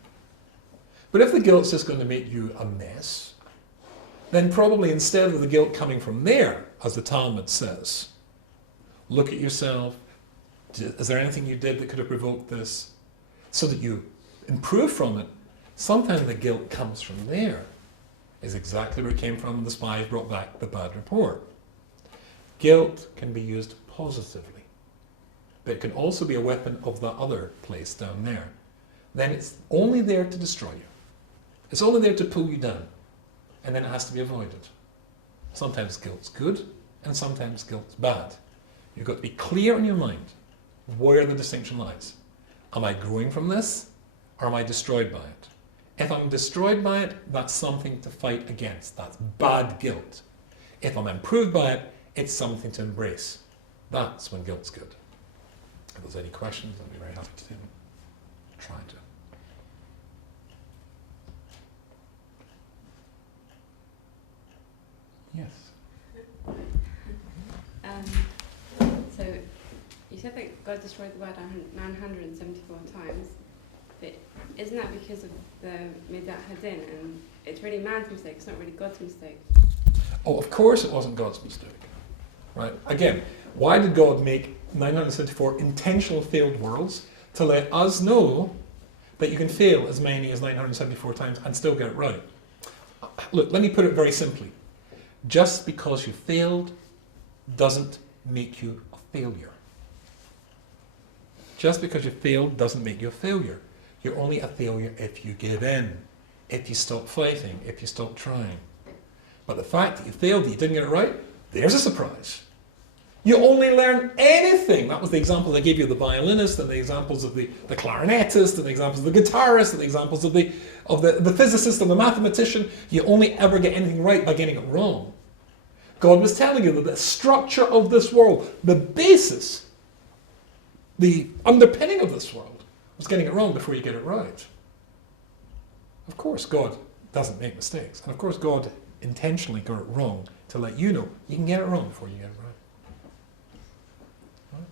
But if the guilt's just going to make you a mess, then probably instead of the guilt coming from there, as the Talmud says, look at yourself. Is there anything you did that could have provoked this? So that you improve from it. Sometimes the guilt comes from there. Is exactly where it came from when the spies brought back the bad report. Guilt can be used positively, but it can also be a weapon of the other place down there. Then it's only there to destroy you. It's only there to pull you down, and then it has to be avoided. Sometimes guilt's good, and sometimes guilt's bad. You've got to be clear in your mind where the distinction lies. Am I growing from this, or am I destroyed by it? If I'm destroyed by it, that's something to fight against. That's bad guilt. If I'm improved by it, it's something to embrace. That's when guilt's good. If there's any questions, I'd be very happy to try to. Yes. So you said that God destroyed the world 974 times. But isn't that because of the Midat Hadin, and it's really man's mistake, it's not really God's mistake? Oh, of course it wasn't God's mistake. Right? Again, why did God make 974 intentional failed worlds? To let us know that you can fail as many as 974 times and still get it right. Look, let me put it very simply. Just because you failed doesn't make you a failure. Just because you failed doesn't make you a failure. You're only a failure if you give in, if you stop fighting, if you stop trying. But the fact that you failed, that you didn't get it right, there's a surprise. You only learn anything. That was the example I gave you of the violinist, and the examples of the clarinetist, and the examples of the guitarist, and the examples of the physicist and the mathematician. You only ever get anything right by getting it wrong. God was telling you that the structure of this world, the basis, the underpinning of this world, was getting it wrong before you get it right. Of course, God doesn't make mistakes. And of course, God intentionally got it wrong to let you know you can get it wrong before you get it right. Right?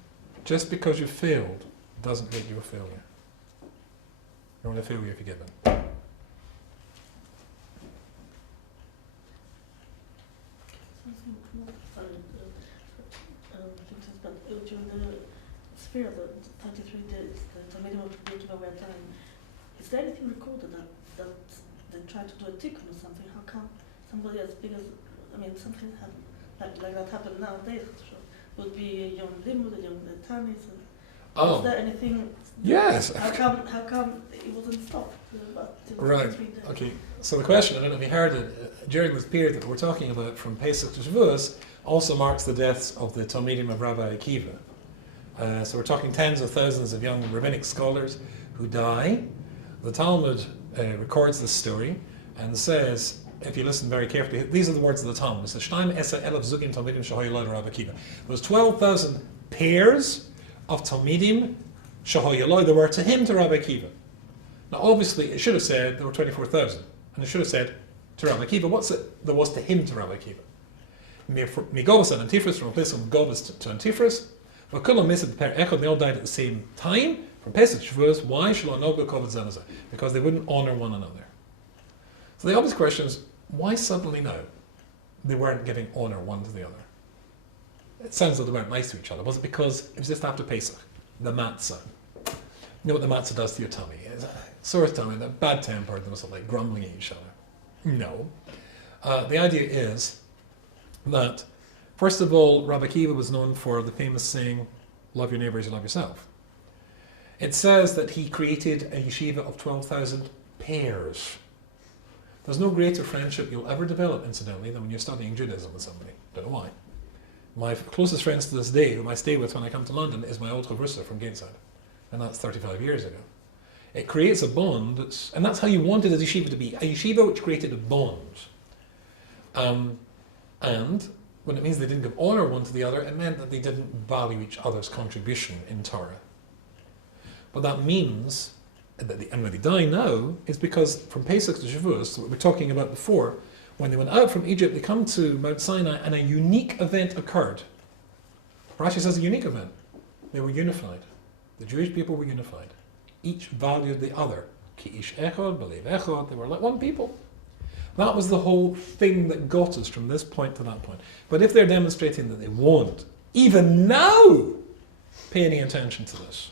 Just because you failed doesn't make you a failure. You're only a failure if you give in. During the sphere of the 33 days, the minimum break-even time, is there anything recorded that they tried to do a tikkun or something? How come somebody as big as, something like that happened nowadays? Would be a young limud, a young tanis. Oh. Is there anything Yes. How come it wasn't stopped? Till Right. 3 days? Okay. So the question, I don't know if you heard it, during this period that we're talking about from Pesach to Shavuos, also marks the deaths of the Talmidim of Rabbi Akiva. So we're talking tens of thousands of young rabbinic scholars who die. The Talmud records this story and says, if you listen very carefully, these are the words of the Talmud. It says, "Shnaim esa elef zugim talmidim shehoyu lo Rabbi Akiva." Those 12,000 pairs of talmidim shehoyu lo, they were to him, to Rabbi Akiva. Now, obviously, it should have said there were 24,000, and it should have said to Rabbi Akiva. What's it? There was to him, to Rabbi Akiva. Migobas and Antifras, from a place from Gobas to Antifras. V'kulam misad per echad, they all died at the same time. From Pesach to Shavuos, why? Shalom no kavod zanazah, because they wouldn't honor one another. So the obvious question is, why suddenly now they weren't giving honor one to the other? It sounds like they weren't nice to each other. Was it because it was just after Pesach, the matzah? You know what the matzah does to your tummy? It's a sore tummy, they're bad-tempered, they're sort of like grumbling at each other. No. The idea is that, first of all, Rabbi Akiva was known for the famous saying, "Love your neighbor as you love yourself." It says that he created a yeshiva of 12,000 pairs. There's no greater friendship you'll ever develop, incidentally, than when you're studying Judaism with somebody. Don't know why. My closest friends to this day, whom I stay with when I come to London, is my old Chavrusa from Gateshead. And that's 35 years ago. It creates a bond, and that's how you wanted a yeshiva to be. A yeshiva which created a bond. And when it means they didn't give honor one to the other, it meant that they didn't value each other's contribution in Torah. But that means that and when they die now is because from Pesach to Shavuos, what we were talking about before, when they went out from Egypt, they come to Mount Sinai and a unique event occurred. Rashi says a unique event. They were unified. The Jewish people were unified. Each valued the other. Ki ish echad, b'lev echad. They were like one people. That was the whole thing that got us from this point to that point. But if they're demonstrating that they won't, even now, pay any attention to this.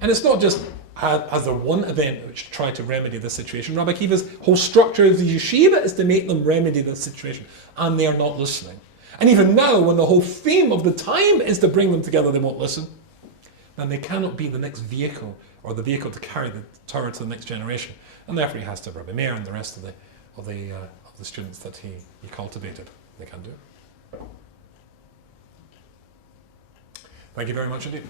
And it's not just as the one event which tried to remedy the situation. Rabbi Akiva's whole structure of the yeshiva is to make them remedy the situation. And they are not listening. And even now, when the whole theme of the time is to bring them together, they won't listen. Then they cannot be the next vehicle, or the vehicle to carry the Torah to the next generation. And therefore he has to have Rabbi Meir and the rest of the students that he cultivated. They can do it. Thank you very much indeed.